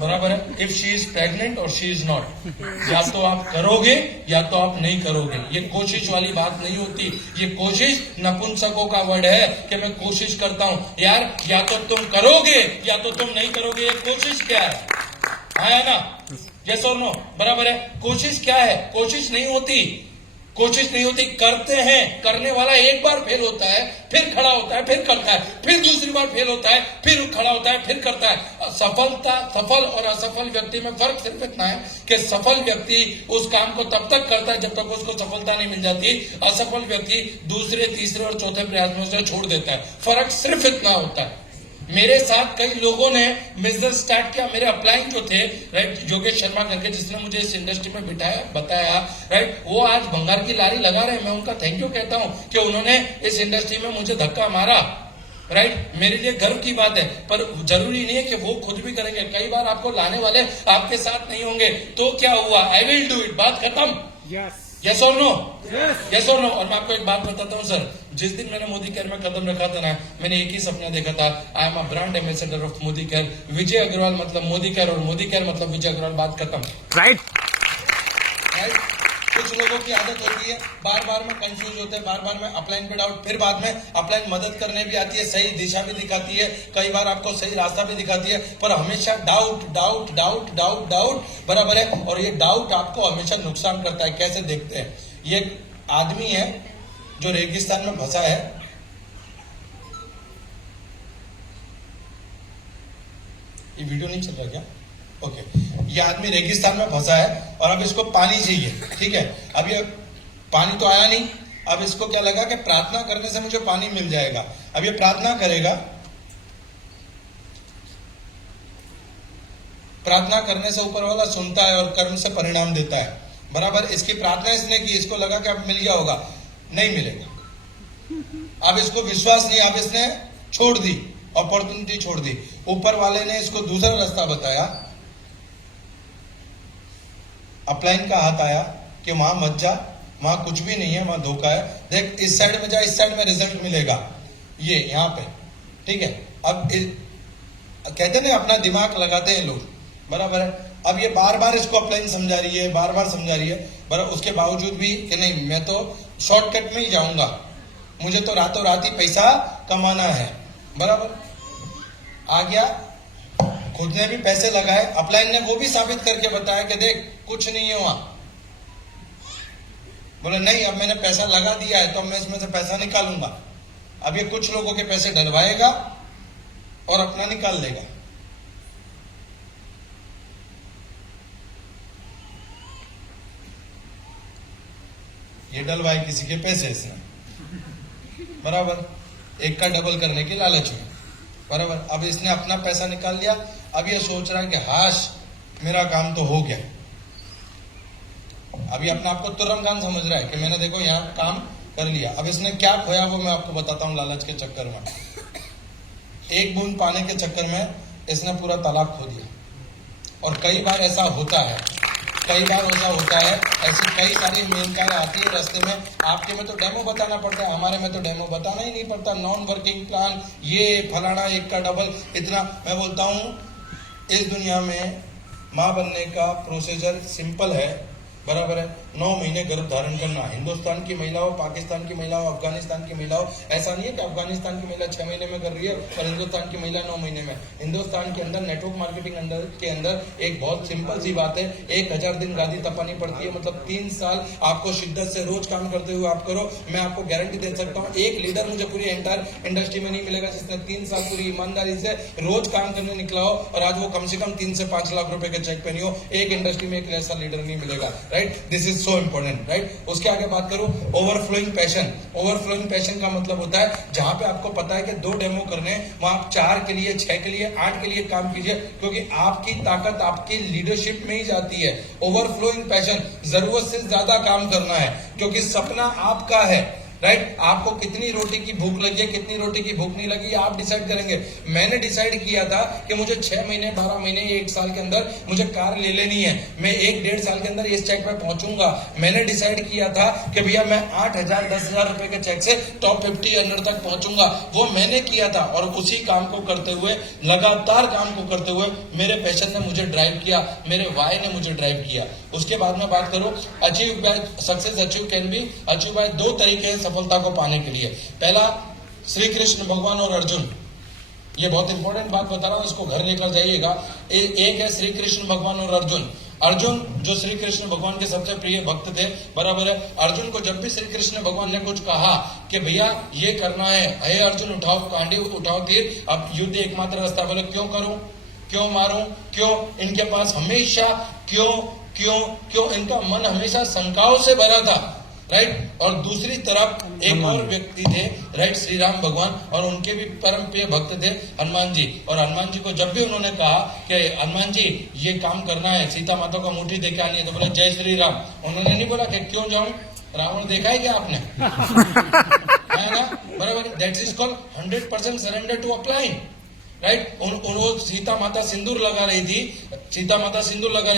बराबर है। इफ शी इज प्रेग्नेंट और शी इज नॉट, या तो आप करोगे या तो आप नहीं करोगे। ये कोशिश वाली बात नहीं होती। ये कोशिश नपुंसकों का वर्ड है कि मैं कोशिश करता हूं। यार, या तो तुम करोगे या तो तुम नहीं करोगे। ये कोशिश क्या है ना? यस और नो, बराबर है। कोशिश क्या है? कोशिश नहीं होती, कोशिश नहीं होती, करते हैं। करने वाला एक बार फेल होता है, फिर खड़ा होता है, फिर करता है, फिर दूसरी बार फेल होता है, फिर खड़ा होता है, फिर करता है। सफल और असफल व्यक्ति में फर्क सिर्फ इतना है कि सफल व्यक्ति उस काम को तब तक करता है जब तक उसको सफलता नहीं मिल जाती। असफल व्यक्ति दूसरे, तीसरे और चौथे प्रयास में उसे छोड़ देता है। फर्क सिर्फ इतना होता है। मेरे साथ कई लोगों ने बिजनेस स्टार्ट किया, मेरे अपलाइन जो थे, राइट, योगेश शर्मा करके, जिसने मुझे इस इंडस्ट्री में बिठाया, बताया, राइट, वो आज भंगार की लारी लगा रहे हैं। मैं उनका थैंक यू कहता हूं कि उन्होंने इस इंडस्ट्री में मुझे धक्का मारा। राइट, मेरे लिए गर्व की बात है, पर जरूरी नहीं है कि वो खुद भी करेंगे। कई बार आपको लाने वाले आपके साथ नहीं होंगे, तो क्या हुआ, आई विल डू इट, बात खत्म। यस और नो, यस और नो। और मैं आपको एक बात बताता हूँ सर, जिस दिन मैंने मोदी केयर में कदम रखा था ना, मैंने एक ही सपना देखा था, I am a brand ambassador of Modi care. Vijay Agarwal मतलब मोदी केयर और मोदी केयर मतलब विजय अग्रवाल, बात खत्म। राइट। कुछ लोगों की आदत होती है बार बार में कंफ्यूज होते हैं, बार बार में अपलाइन पे डाउट, फिर बाद में अपलाइन मदद करने भी आती है, सही दिशा भी दिखाती है, कई बार आपको सही रास्ता भी दिखाती है, पर हमेशा doubt doubt doubt doubt doubt, बराबर है। और ये डाउट आपको हमेशा नुकसान करता है। कैसे देखते हैं, ये आदमी है जो रेगिस्तान में फंसा है, ये वीडियो नहीं चल रहा क्या? ओके, ये आदमी रेगिस्तान में फंसा है और अब इसको पानी चाहिए, ठीक है। अब ये पानी तो आया नहीं, अब इसको क्या लगा कि प्रार्थना करने से मुझे पानी मिल जाएगा। अब ये प्रार्थना करेगा, प्रार्थना करने से ऊपर वाला सुनता है और कर्म से परिणाम देता है, बराबर। इसकी प्रार्थना इसने की, इसको लगा कि अब मिल गया होगा, नहीं मिलेगा। अब इसको विश्वास नहीं, अब इसने छोड़ दी, अपॉर्चुनिटी छोड़ दी। ऊपर वाले ने इसको दूसरा रास्ता बताया, अपलाइन का हाथ आया कि वहां मत जा, वहां कुछ भी नहीं है, वहां धोखा है, देख इस साइड में जा, इस साइड में रिजल्ट मिलेगा, ये यहाँ पे, ठीक है। अब कहते ना अपना दिमाग लगाते हैं लोग, बराबर है। अब ये बार बार इसको अपलाइन समझा रही है, बार बार समझा रही है, बराबर। उसके बावजूद भी कि नहीं, मैं तो शॉर्टकट में ही जाऊंगा, मुझे तो रातों रात ही पैसा कमाना है, बराबर। आ गया, खुद ने भी पैसे लगाए, अपलाइन ने वो भी साबित करके बताया कि देख कुछ नहीं है वहां। बोले नहीं, अब मैंने पैसा लगा दिया है तो मैं इसमें से पैसा निकालूंगा। अब ये कुछ लोगों के पैसे डलवाएगा और अपना निकाल लेगा। ये डलवाए किसी के पैसे इसने, बराबर, एक का डबल करने की लालच में, बराबर। अब इसने अपना पैसा निकाल लिया, अब ये सोच रहा है कि हाश मेरा काम तो हो गया। अभी अपने आप को तुर्रम खान समझ रहा है कि मैंने देखो यहाँ काम कर लिया। अब इसने क्या खोया वो मैं आपको बताता हूँ। लालच के चक्कर में, एक बूंद पाने के चक्कर में इसने पूरा तालाब खो दिया। और कई बार ऐसा होता है, कई बार ऐसा होता है, ऐसी कई सारी मेनकाएं आती है रास्ते में। आपके में तो डेमो बताना पड़ता है, हमारे में तो डेमो बताना ही नहीं पड़ता। नॉन वर्किंग प्लान, ये फलाना, एक का डबल, इतना। मैं बोलता हूँ इस दुनिया में माँ बनने का प्रोसीजर सिंपल है, बराबर है। 9 महीने गर्भ धारण करना। हिंदुस्तान की महिला हो, पाकिस्तान की महिला हो, अफगानिस्तान की महिला हो, ऐसा नहीं है कि अफगानिस्तान की महिला 6 महीने में कर रही है और हिंदुस्तान की महिला 9 महीने में। हिंदुस्तान के अंदर नेटवर्क मार्केटिंग के अंदर एक बहुत सिंपल सी बात है, 1000 दिन गादी तपानी पड़ती है, मतलब 3 साल आपको शिद्दत से रोज काम करते हुए आप करो। मैं आपको गारंटी दे सकता हूँ, एक लीडर मुझे पूरी एंटायर इंडस्ट्री में नहीं मिलेगा जिसने 3 साल पूरी ईमानदारी से रोज काम करने निकला हो और आज वो कम से कम 3 से 5 लाख रुपए के चेक पे नहीं हो। एक इंडस्ट्री में एक ऐसा लीडर नहीं मिलेगा, right. This is so important, right. उसके आगे बात करूं, ओवरफ्लोइंग पैशन। ओवरफ्लोइंग पैशन का मतलब होता है जहां पे आपको पता है कि 2 डेमो करने, वहां आप 4 के लिए, 6 के लिए, 8 के लिए काम कीजिए, क्योंकि आपकी ताकत आपकी लीडरशिप में ही जाती है। ओवरफ्लोइंग पैशन, जरूरत से ज्यादा काम करना है, क्योंकि सपना आपका है, राइट। आपको कितनी रोटी की भूख लगी है, कितनी रोटी की भूख नहीं लगी, आप डिसाइड करेंगे। मैंने डिसाइड किया था कि मुझे 6 महीने, 12 महीने, 1 साल के अंदर मुझे कार ले लेनी है। मैं 1-1.5 साल के अंदर इस चेक पे पहुंचूंगा। मैंने डिसाइड किया था कि भैया मैं 8,000, 10,000 रुपए के चेक से टॉप 50 अंडर तक पहुंचूंगा। वो मैंने किया था और उसी काम को करते हुए, लगातार काम को करते हुए, मेरे पैशन ने मुझे ड्राइव किया, मेरे वाई ने मुझे ड्राइव किया। उसके बाद में बात करूं, achieve by success, achieve can be achieve by 2 तरीके हैं सफलता को पाने के लिए। पहला, श्री कृष्ण भगवान और अर्जुन। ये बहुत इंपॉर्टेंट बात बता रहा हूं, इसको घर लेकर जाइएगा। एक है श्री कृष्ण भगवान और अर्जुन। अर्जुन जो श्री कृष्ण भगवान के सबसे प्रिय भक्त थे, बराबर है। अर्जुन को जब भी श्री कृष्ण भगवान ने कुछ कहा कि भैया ये करना है, हे अर्जुन उठाओ कांडी, उठाओ तीर, अब युद्ध एकमात्र रास्ता। बोले क्यों करूं, क्यों मारूं, क्यों? इनके पास हमेशा क्यों क्यों क्यों, इनका मन हमेशा शंकाओं से भरा था, राइट। और दूसरी तरफ एक और व्यक्ति थे, राइट, श्री राम भगवान, और उनके भी परम प्रिय भक्त थे हनुमान जी। और हनुमान जी को जब भी उन्होंने कहा कि हनुमान जी ये काम करना है, सीता माता को अंगूठी देके आनी है, तो बोला जय श्री राम। उन्होंने नहीं बोला कि क्यों जाऊं, रावण देखा है क्या आपने? है ना, बराबर। That is called 100% surrender to apply, right. वो सीता माता सिंदूर लगा रही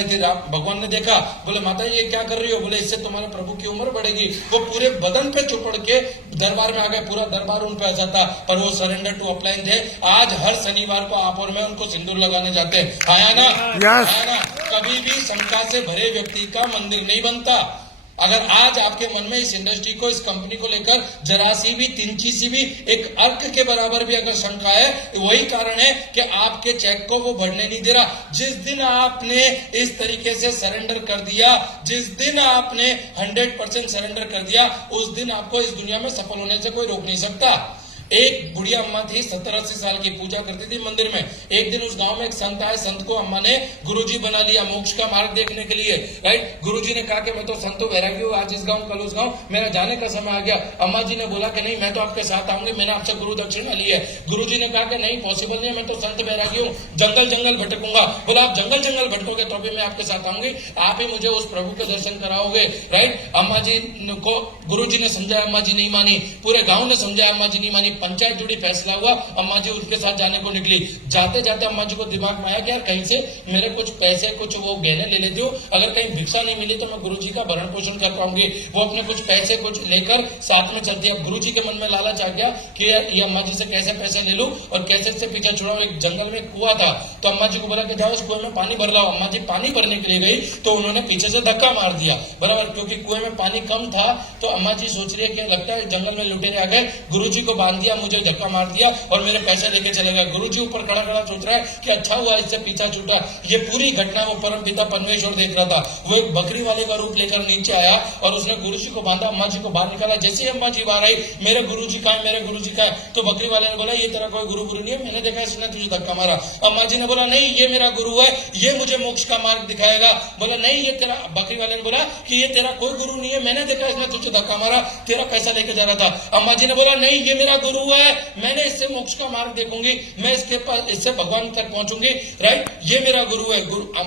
थी, भगवान ने देखा, बोले माता ये क्या कर रही हो, बोले इससे तुम्हारे प्रभु की उम्र बढ़ेगी। वो पूरे बदन पे चुपड़ के दरबार में आ गए, पूरा दरबार उन पे ऐसा था, पर वो सरेंडर टू अप्लाई थे। आज हर शनिवार को आप और मैं उनको सिंदूर लगाने जाते हैं, आया ना, आया ना। कभी भी शंका से भरे व्यक्ति का मंदिर नहीं बनता। अगर आज आपके मन में इस इंडस्ट्री को, इस कंपनी को लेकर जरा सी भी, तिनकी सी भी, एक अर्क के बराबर भी अगर शंका है, वही कारण है कि आपके चेक को वो बढ़ने नहीं दे रहा। जिस दिन आपने इस तरीके से सरेंडर कर दिया, जिस दिन आपने 100% सरेंडर कर दिया, उस दिन आपको इस दुनिया में सफल होने से कोई रोक नहीं सकता। एक बुढ़िया अम्मा थी, 70-80 साल की, पूजा करती थी मंदिर में। एक दिन उस गांव में एक संत आए, संत को अम्मा ने गुरुजी बना लिया मोक्ष का मार्ग देखने के लिए, राइट। गुरुजी ने कहा कि मैं तो संतो वैरागी हूँ, आज इस गांव कल उस गांव, मेरा जाने का समय आ गया। अम्मा जी ने बोला कि नहीं, मैं तो आपके साथ आऊंगी, मैंने आपसे गुरु दक्षिणा ली है। गुरुजी ने कहा कि नहीं, पॉसिबल नहीं है, मैं तो संत वैरागी हूँ, जंगल जंगल भटकूंगा। बोला आप जंगल जंगल भटकोगे तो भी मैं आपके साथ आऊंगी, आप ही मुझे उस प्रभु के दर्शन कराओगे, राइट। अम्मा जी को गुरुजी ने समझाया, अम्मा जी नहीं मानी, पूरे गांव ने समझाया, अम्मा जी नहीं मानी। पंचायत जुड़ी, फैसला हुआ, अम्मा जी उनके साथ जाने को निकली। जाते जाते अम्मा जी को दिमाग में आया कि यार कहीं से मेरे कुछ पैसे, कुछ वो गहने ले लेती हूँ, अगर कहीं भिक्षा नहीं मिली तो मैं गुरुजी का भरण पोषण कर पाऊंगी। वो अपने कुछ पैसे कुछ लेकर साथ में चलती है। अब गुरुजी के मन में लालच आ गया कि यार ये अम्मा जी से कैसे पैसे ले लूं और कैसे से पीछे छुड़ाऊं। एक जंगल में कुआं था, तो अम्मा जी को बोला कि जाओ उस कुएं में पानी भर लाओ। अम्मा जी पानी भरने के लिए गई तो उन्होंने पीछे से धक्का मार दिया, बराबर, क्योंकि कुएं में पानी कम था। तो अम्मा जी सोच रही है कि लगता है जंगल में लुटेरे आ गए, गुरुजी को बांध दिया, मुझे धक्का मार दिया और मेरे पैसे लेके चले गए। गुरुजी ऊपर खड़ा खड़ा सोच रहा है कि अच्छा हुआ इससे पीछा छूटा। ये पूरी घटना वो परम पिता परमेश्वर देख रहा था। वो एक बकरी वाले का रूप लेकर नीचे आया और उसने गुरुजी को बांधा, अम्मा जी को बाहर निकाला। जैसे ही अम्मा जी बाहर आई, मेरे गुरुजी का है, मेरे गुरुजी का है, तो बकरी वाले ने बोला ये तेरा कोई गुरु नहीं है, मैंने देखा इसने तुझे धक्का मारा। अम्मा जी ने बोला नहीं, ये मेरा गुरु है, ये मुझे मोक्ष का मार्ग दिखाएगा। बोला नहीं, ये तेरा, बकरी वाले ने बोला कि ये तेरा कोई गुरु नहीं है, मैंने देखा इसने तुझे धक्का मारा, तेरा पैसा लेके जा रहा था। अम्मा जी ने बोला नहीं, ये मेरा गुरु है, मैंने इससे मोक्ष का मार्ग देखूंगी, मैं इसके पास, इससे भगवान तक पहुंचूंगी, राइट, ये मेरा गुरु है।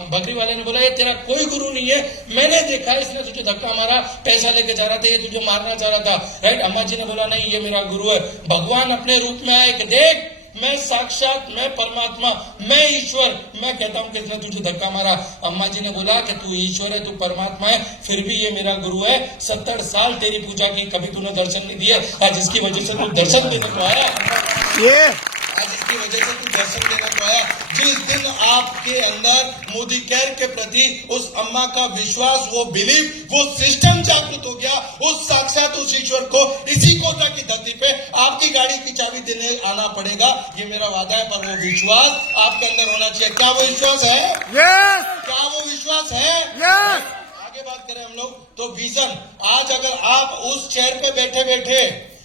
बकरी वाले ने बोला ये तेरा कोई गुरु नहीं है, मैंने देखा इसने तुझे धक्का मारा, पैसा लेके जा रहा था, ये तुझे मारना चाह रहा था, राइट। अम्मा जी ने बोला नहीं, ये मेरा गुरु है। भगवान अपने रूप में आए कि देख मैं साक्षात, मैं परमात्मा, मैं ईश्वर, मैं कहता हूं किसने तुझे धक्का मारा। अम्मा जी ने बोला कि तू ईश्वर है, तू परमात्मा है, फिर भी ये मेरा गुरु है। 70 साल तेरी पूजा की, कभी तूने दर्शन नहीं दिए, आज इसकी वजह से तू दर्शन देने को आया, आज इसकी वजह से तू दर्शन देने को आया। जिस दिन आपके अंदर मोदी केयर के प्रति उस अम्मा का विश्वास, वो बिलीव, वो सिस्टम जागृत हो गया, उस साक्षात उस ईश्वर को इसी कोटा की धरती पे आपकी गाड़ी की चाबी देने आना पड़ेगा, ये मेरा वादा है। पर वो विश्वास आपके अंदर होना चाहिए। क्या वो विश्वास है? यस। क्या वो विश्वास है? यस। आगे बात करें हम लोग तो विजन। आज अगर आप उस चेयर पे बैठे बैठे,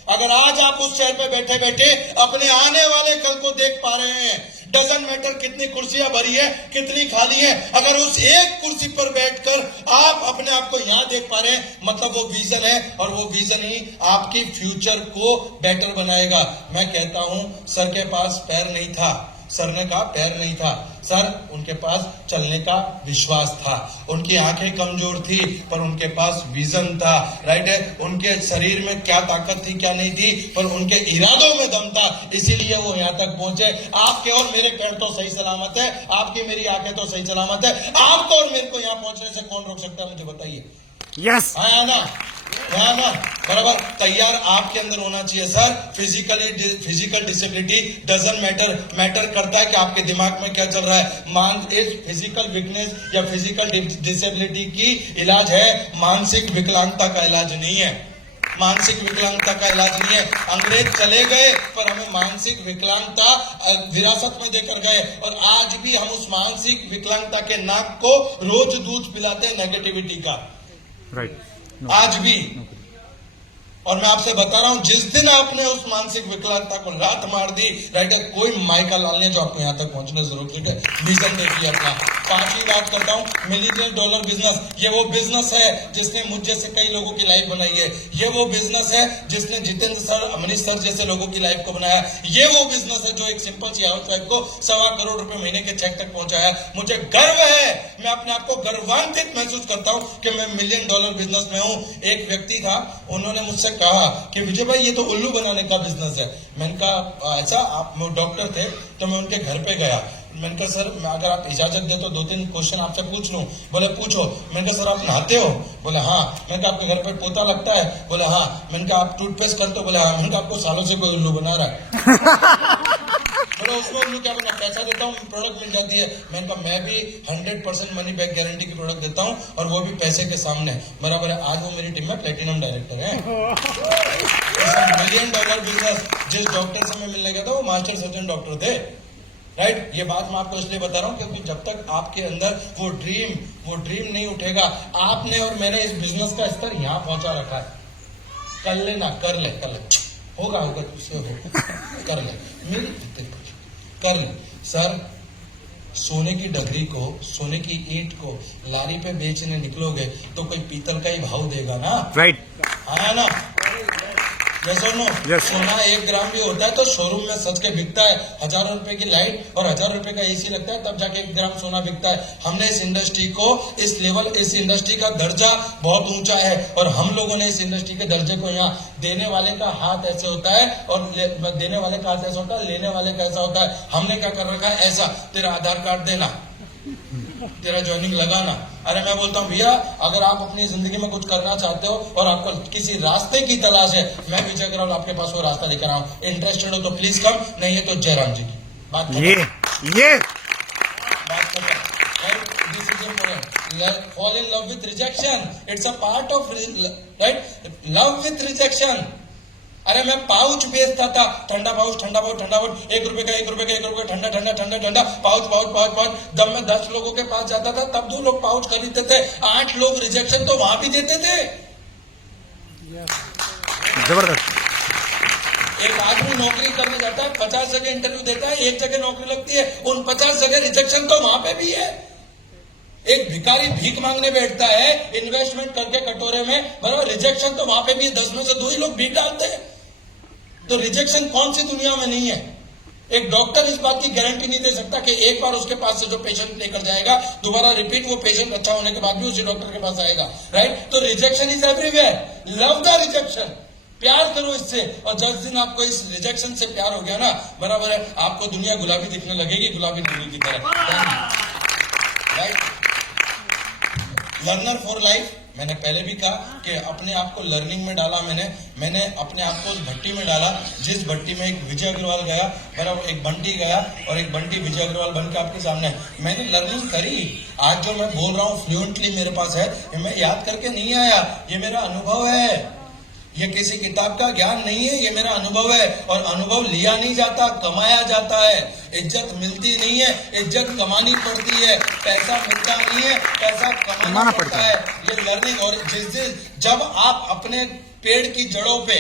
अगर आज आप उस चेयर पे बैठे बैठे अपने आने वाले कल को देख पा रहे हैं, डजन मैटर कितनी कुर्सियां भरी है, कितनी खाली है, अगर उस एक कुर्सी पर बैठकर आप अपने आप को यहां देख पा रहे हैं, मतलब वो विजन है, और वो विजन ही आपकी फ्यूचर को बेटर बनाएगा। मैं कहता हूं सर के पास पैर नहीं था, सर ने कहा पैर नहीं था, सर उनके पास चलने का विश्वास था, उनकी आंखें कमजोर थी पर उनके पास विजन था, राइट है। उनके शरीर में क्या ताकत थी क्या नहीं थी, पर उनके इरादों में दम था, इसीलिए वो यहाँ तक पहुंचे। आपके और मेरे पैर तो सही सलामत है, आपकी मेरी आंखें तो सही सलामत है, आपको और मेरे को यहाँ पहुंचने से कौन रोक सकता है, मुझे बताइए। यस। आया ना, बराबर। तैयार आपके अंदर होना चाहिए sir. Physical disability doesn't matter करता है कि आपके दिमाग में क्या चल रहा है। फिजिकल वीकनेस या फिजिकल डिसेबिलिटी की इलाज है, मानसिक विकलांगता का इलाज नहीं है, मानसिक विकलांगता का इलाज नहीं है। अंग्रेज चले गए पर हमें मानसिक विकलांगता विरासत में देकर गए, और आज भी हम उस मानसिक विकलांगता के नाक को रोज दूध पिलाते हैं नेगेटिविटी का, राइट। आज भी। और मैं आपसे बता रहा हूं, जिस दिन आपने उस मानसिक विकलांगता को लात मार दी, राइट है, कोई माइका लाल ने जो आपको यहां तक पहुंचने की जरूरत है, विजन देखिए अपना। पांचवी बात करता हूं, $1 मिलियन बिजनेस। ये वो बिजनेस है जिसने मुझ जैसे कई लोगों की लाइफ बनाई है, ये वो बिजनेस है जिसने जितेंद्र सर, अमरीश सर जैसे लोगों की लाइफ को बनाया, ये वो बिजनेस है जो एक सिंपल सी हाउस वाइफ को $1.25 करोड़ महीने के चेक तक पहुंचाया। मुझे गर्व है, मैं अपने आप को गर्वान्वित महसूस करता हूं कि मैं $1 मिलियन बिजनेस में हूं। एक व्यक्ति था, उन्होंने मुझसे कहा कि विजय भाई ये तो उल्लू बनाने का बिजनेस है। मैंने कहा ऐसा, आप डॉक्टर थे तो मैं उनके घर पे गया। मैंने कहा सर अगर आप इजाजत दे तो 2-3 क्वेश्चन आपसे पूछ लूं। बोले पूछो। मैंने कहा सर आप नहाते हो? बोले हाँ। मैंने कहा आपके घर पे पोता लगता है? बोले हाँ। मैंने कहा आप टूथपेस्ट करते हो? बोले हाँ। मैंने कहा आपको सालों से कोई उल्लू बना रहा है? बोले उसमें उल्लू क्या बना, पैसा देता हूँ प्रोडक्ट मिल जाती है। मैंने कहा मैं भी 100% मनी बैक गारंटी की प्रोडक्ट देता हूँ और वो भी पैसे के सामने। बराबर है। आज वो मेरी टीम में प्लेटिनम डायरेक्टर है। $1 मिलियन बिजनेस जिस डॉक्टर से मैं मिलने गया था वो मास्टर सर्जन डॉक्टर थे। राइट ये बात मैं आपको इसलिए बता रहा हूं क्योंकि जब तक आपके अंदर वो ड्रीम नहीं उठेगा, आपने और मैंने इस बिजनेस का स्तर यहां पहुंचा रखा है। कर लेना, कर ले होगा तुझसे हो, कर ले मेरी कर ले। सर सोने की डगरी को, सोने की ईंट को लारी पे बेचने निकलोगे तो कोई पीतल का ही भाव देगा ना? राइट। हाँ ना? जैसे नो Yes. सोना 1 ग्राम भी होता है तो शोरूम में सच के बिकता है। 1000 रुपए की लाइट और 1000 रुपए का एसी लगता है तब जाके 1 ग्राम सोना बिकता है। हमने इस इंडस्ट्री को इस इंडस्ट्री का दर्जा बहुत ऊंचा है और हम लोगों ने इस इंडस्ट्री के दर्जे को यहाँ देने वाले का हाथ ऐसे होता है और देने वाले का हाथ ऐसा होता है, लेने वाले का ऐसा होता है। हमने क्या कर रखा है ऐसा, तेरा आधार कार्ड देना, तेरा ज्वाइनिंग लगाना। अरे मैं बोलता हूँ भैया अगर आप अपनी जिंदगी में कुछ करना चाहते हो और आपको किसी रास्ते की तलाश है, मैं विजय अग्रवाल आपके पास वो रास्ता लेकर आऊँ। इंटरेस्टेड हो तो प्लीज कम, नहीं है तो जयराम जी की बात ये बात खत्म। This is important. Fall in love with rejection, it's a part of right, love with rejection. अरे मैं पाउच बेचता था, ठंडा पाउच 1 रुपए का ठंडा पाउच। जब मैं 10 लोगों के पास जाता था तब 2 लोग पाउच खरीदते थे, 8 लोग रिजेक्शन तो वहां भी देते थे। जबरदस्त। एक आदमी नौकरी करने जाता है, 50 जगह इंटरव्यू देता है, 1 जगह नौकरी लगती है, उन 50 जगह रिजेक्शन तो वहां पे भी है। एक भिखारी भीख मांगने बैठता है इन्वेस्टमेंट करके कटोरे में, बराबर, रिजेक्शन तो वहां पे भी है, 10 में से 2 ही लोग भीख डालते हैं। तो रिजेक्शन कौन सी दुनिया में नहीं है? एक डॉक्टर इस बात की गारंटी नहीं दे सकता कि एक बार उसके पास से जो पेशेंट लेकर जाएगा दोबारा रिपीट वो पेशेंट अच्छा होने के बाद भी उसी डॉक्टर के पास आएगा। राइट? तो rejection is everywhere. Love the rejection, प्यार करो इससे। और जिस दिन आपको इस रिजेक्शन से प्यार हो गया ना, बराबर है, आपको दुनिया गुलाबी दिखने लगेगी, गुलाबी नीली की तरह। राइट? लर्नर फॉर लाइफ, मैंने पहले भी कहा कि अपने आप को लर्निंग में डाला। मैंने अपने आप को उस भट्टी में डाला जिस भट्टी में एक विजय अग्रवाल गया, बराबर, एक बंटी गया और एक बंटी विजय अग्रवाल बन के आपके सामने। मैंने लर्निंग करी। आज जो मैं बोल रहा हूँ फ्लुएंटली मेरे पास है, मैं याद करके नहीं आया, ये मेरा अनुभव है। ये किसी किताब का ज्ञान नहीं है, ये मेरा अनुभव है। और अनुभव लिया नहीं जाता, कमाया जाता है। इज्जत मिलती नहीं है, इज्जत कमानी पड़ती है। पैसा मिलता नहीं है, पैसा कमाना पड़ता है। ये लर्निंग। और जब आप अपने पेड़ की जड़ों पे,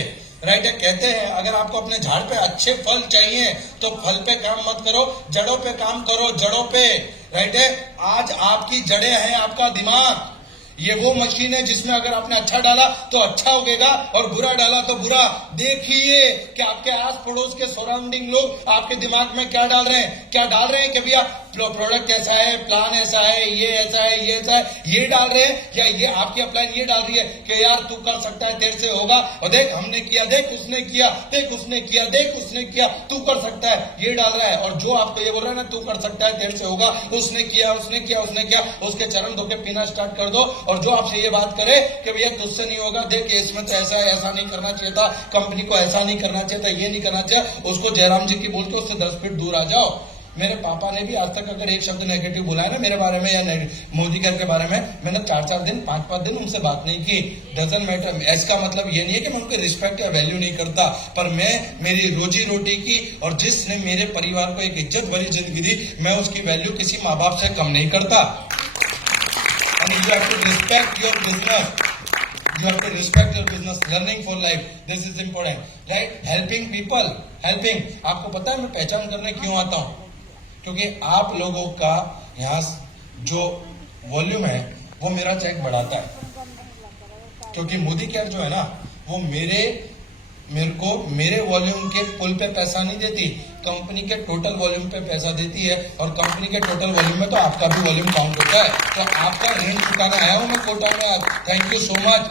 राइट है, कहते हैं अगर आपको अपने झाड़ पे अच्छे फल चाहिए तो फल पे काम मत करो, जड़ों पे काम करो, जड़ों पे। राइट है? आज आपकी जड़ें हैं आपका दिमाग। ये वो मशीन है जिसमें अगर आपने अच्छा डाला तो अच्छा उगेगा और बुरा डाला तो बुरा। देखिए कि आपके आस पड़ोस के सराउंडिंग लोग आपके दिमाग में क्या डाल रहे हैं कि भैया प्रोडक्ट ऐसा है, प्लान ऐसा है, ये ऐसा है, ये ऐसा है, ये डाल रहे हैं, या ये आपकी अपलाइन ये डाल रही है कि यार तू कर सकता है, तेरे से होगा, और देख हमने किया, देख उसने किया, देख उसने किया, देख उसने किया, तू कर सकता है, ये डाल रहा है। और जो आपको ये बोल रहा है ना तू कर सकता है, तेरे से होगा, उसने किया, उसके चरण धो के पीना स्टार्ट कर दो। और जो आपसे ये बात करे कि भैया तुझसे नहीं होगा, देख इसमें तो ऐसा है, ऐसा नहीं करना चाहिए था, कंपनी को ऐसा नहीं करना चाहिए था, ये नहीं करना चाहिए, उसको जयराम जी की बोल के उससे 10 फीट दूर आ जाओ। मेरे पापा ने भी आज तक अगर एक शब्द नेगेटिव बोला है ना मेरे बारे में या मोदी के बारे में, मैंने 4-4 दिन 5-5 दिन उनसे बात नहीं की। Doesn't matter. इसका मतलब ये नहीं है कि मैं उनकी रिस्पेक्ट या वैल्यू नहीं करता, पर मैं मेरी रोजी रोटी की और जिसने मेरे परिवार को एक इज्जत भरी जिंदगी दी, मैं उसकी वैल्यू किसी माँ बाप से कम नहीं करता। And you have to respect your business. You have to respect your business. Learning for life. This is important. Right? Helping people. Helping. आपको पता है मैं पहचान करने क्यों आता हूँ? क्योंकि आप लोगों का यहाँ जो वॉल्यूम है वो मेरा चेक बढ़ाता है। क्योंकि मोदी कैब जो है ना वो मेरे को मेरे वॉल्यूम के पुल पे पैसा नहीं देती, कंपनी के टोटल वॉल्यूम पे पैसा देती है। और कंपनी के टोटल वॉल्यूम में तो आपका भी वॉल्यूम काउंट होता है। तो आपका ऋण चुकाना आया हूं मैं कोटा में। Thank you so much.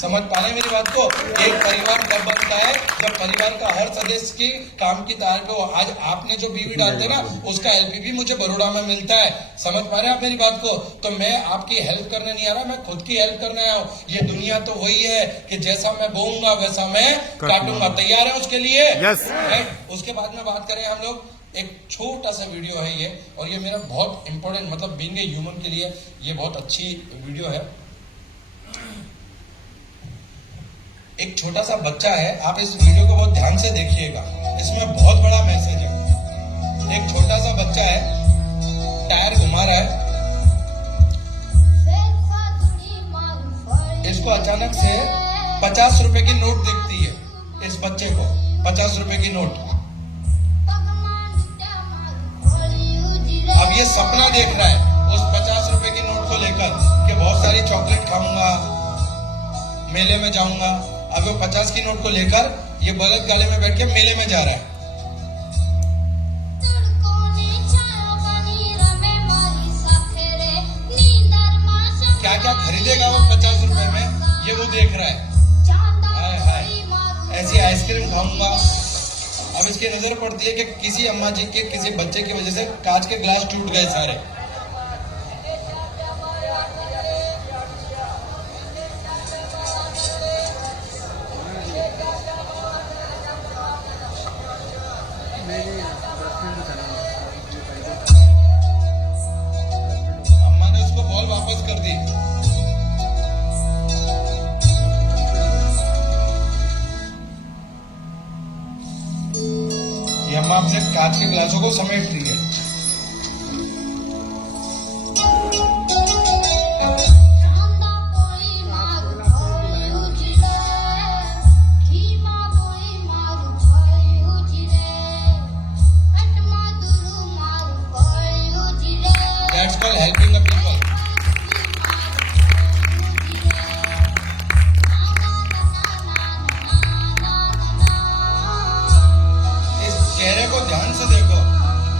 समझ पा रहे हैं मेरी बात को? एक परिवार तब बनता है जब परिवार का हर सदस्य की काम की तार पे हो। आज आपने जो बीवी डालते हैं ना, उसका एलपीबी मुझे बड़ौदा में मिलता है। समझ पा रहे हैं आप मेरी बात को? तो मैं आपकी हेल्प करने नहीं आ रहा, मैं खुद की हेल्प करने आया हूँ। ये दुनिया तो वही है कि जैसा मैं बोऊंगा वैसा मैं काटूंगा। तैयार है उसके लिए? Yes. राइट। उसके बाद में बात करें हम लोग, एक छोटा सा वीडियो है ये, और ये मेरा बहुत इंपॉर्टेंट, मतलब बीइंग ए ह्यूमन के लिए ये बहुत अच्छी वीडियो है। एक छोटा सा बच्चा है, आप इस वीडियो को बहुत ध्यान से देखिएगा, इसमें बहुत बड़ा मैसेज है। एक छोटा सा बच्चा है, टायर घुमा रहा है, इसको अचानक से 50 रुपए की नोट दिखती है। इस बच्चे को 50 रुपए की नोट, अब ये सपना देख रहा है उस 50 रुपए की नोट को लेकर कि बहुत सारी चॉकलेट खाऊंगा, मेले में जाऊंगा। अब वो 50 की नोट को लेकर ये बलद गाले में बैठ के मेले में जा रहा है। क्या क्या खरीदेगा वो 50 रुपए में, ये वो देख रहा है। हाय हाय, ऐसी आइसक्रीम खाऊंगा। अब इसकी नजर पड़ती है कि किसी अम्मा जी के किसी बच्चे की वजह से कांच के ग्लास टूट गए सारे। अम्मा ने उसको बॉल वापस कर दी। ये अम्मा अपने कांच के गिलासों को समेट रही है। That's called helping the people. चेहरे को ध्यान से देखो,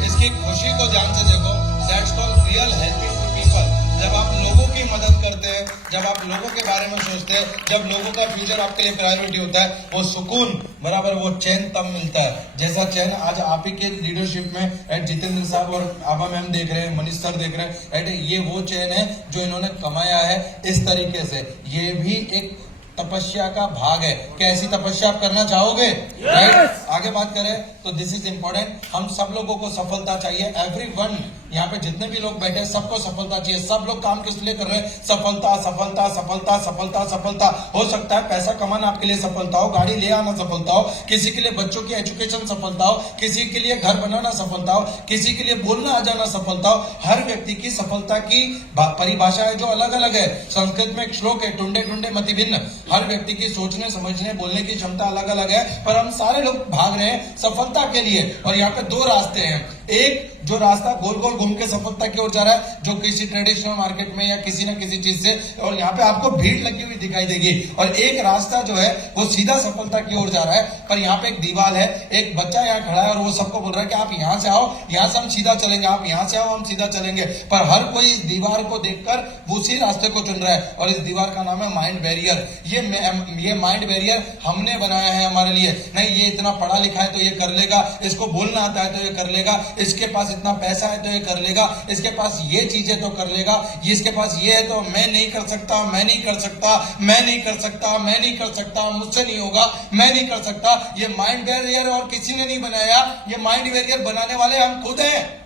इसकी खुशी को ध्यान से देखो। That's called real helping to people. जब आप लोगों की मदद करते हैं, जब आप लोगों के बारे में सोचते हैं, जब लोगों का फ्यूचर आपके लिए प्रायोरिटी होता है, वो सुकून बराबर वो चैन तब मिलता है। जैसा चैन आज आप ही के लीडरशिप में एट जितेंद्र साहब और आभा मैम देख रहे हैं, मनीष सर देख रहे हैं, एट ये वो चैन है जो इन्होंने कमाया है इस तरीके से। ये भी एक तपस्या का भाग है। क्या ऐसी तपस्या आप करना चाहोगे? राइट। आगे बात करें तो दिस इज इंपॉर्टेंट। हम सब लोगों को सफलता चाहिए। एवरीवन, यहाँ पे जितने भी लोग बैठे हैं सबको सफलता चाहिए। सब लोग काम किस लिए कर रहे हैं? सफलता सफलता सफलता सफलता सफलता। हो सकता है पैसा कमाना आपके लिए सफलता हो, गाड़ी ले आना सफलता हो, किसी के लिए बच्चों की एजुकेशन सफलता हो, किसी के लिए घर बनाना सफलता हो, किसी के लिए बोलना आ जाना सफलता हो। हर व्यक्ति की सफलता की परिभाषा है जो अलग अलग है। संस्कृत में एक श्लोक है, टुंडे टुंडे मति भिन्न। हर व्यक्ति की सोचने समझने बोलने की क्षमता अलग अलग है, पर हम सारे लोग भाग रहे हैं सफलता के लिए। और यहाँ पे दो रास्ते हैं। एक जो रास्ता गोल गोल घूम के सफलता की ओर जा रहा है, जो किसी ट्रेडिशनल मार्केट में या किसी न किसी चीज से, और यहाँ पे आपको भीड़ लगी हुई दिखाई देगी। और एक रास्ता जो है वो सीधा सफलता की ओर जा रहा है, पर यहाँ पे एक दीवार है, एक बच्चा यहाँ खड़ा है और वो सबको बोल रहा है कि आप यहाँ से आओ, यहाँ से हम सीधा चलेंगे, आप यहाँ से आओ, हम सीधा चलेंगे। पर हर कोई इस दीवार को देखकर वो उसी रास्ते को चुन रहा है, और इस दीवार का नाम है माइंड बैरियर। ये माइंड बैरियर हमने बनाया है हमारे लिए। नहीं, ये इतना पढ़ा लिखा है तो ये कर लेगा, इसको बोलना आता है तो ये कर लेगा, इसके पास इतना पैसा है तो ये कर लेगा, इसके पास ये चीज है तो कर लेगा, ये इसके पास ये है तो मैं नहीं कर सकता, मैं नहीं कर सकता, मैं नहीं कर सकता, मैं नहीं कर सकता, मुझसे नहीं होगा, मैं नहीं कर सकता। ये माइंड बैरियर और किसी ने नहीं बनाया, ये माइंड बैरियर बनाने वाले हम खुद हैं।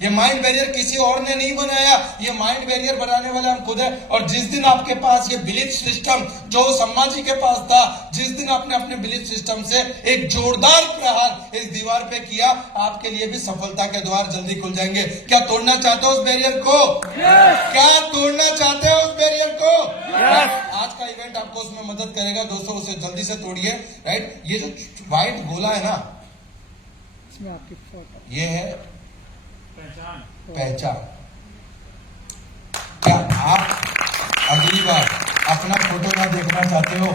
ये माइंड बैरियर किसी और ने नहीं बनाया, ये माइंड बैरियर बनाने वाले हम खुद हैं। और जिस दिन आपके पास ये बिलीफ सिस्टम जो सम्मा जी के पास था, जिस दिन आपने अपने बिलीफ सिस्टम से एक जोरदार प्रहार इस दीवार पे किया, आपके लिए भी सफलता के द्वार जल्दी खुल जाएंगे। क्या तोड़ना चाहते हो उस बैरियर को? क्या तोड़ना चाहते हो उस बैरियर को? आज का इवेंट आपको उसमें मदद करेगा दोस्तों, उसे जल्दी से तोड़िए। राइट। ये जो व्हाइट गोला है ना, ये है पहचान। क्या आप अगली बार अपना फोटो ना देखना चाहते हो?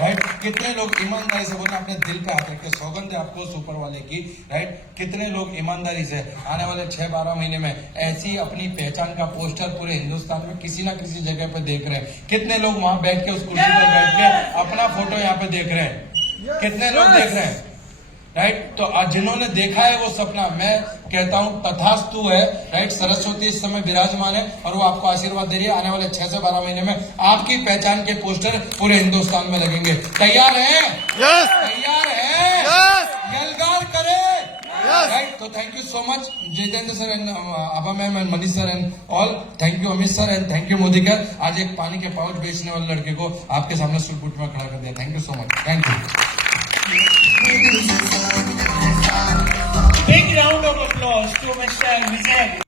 राइट। कितने लोग ईमानदारी से बोलना अपने दिल पे आते हैं कि सौगंध है आपको सुपर वाले की, राइट? कितने लोग ईमानदारी से आने वाले 6-12 महीने में ऐसी अपनी पहचान का पोस्टर पूरे हिंदुस्तान में किसी ना किसी जगह पे देख रहे हैं? कितने लोग वहां बैठ के उस कुर्सी पर बैठ के अपना फोटो यहाँ पे देख रहे हैं? कितने लोग देख रहे हैं, राइट? तो आज जिन्होंने देखा है वो सपना, मैं कहता हूं तथास्तु है, राइट? सरस्वती इस समय विराजमान है और वो आपको आशीर्वाद दे रही है। आने वाले 6 से 12 महीने में आपकी पहचान के पोस्टर पूरे हिंदुस्तान में लगेंगे। तैयार है? Yes. तैयार है? Yes. यलगार करे, Yes. राइट? तो thank you so much Jitendra sir and Abha ma'am and Manish sir and all. Thank you Amit sir and thank you Modi sir. आज एक पानी के पाउच बेचने वाले लड़के को आपके सामने सुरपुट में खड़ा कर दिया। Thank you so much, thank you. Big round of applause to Mr. Vijay.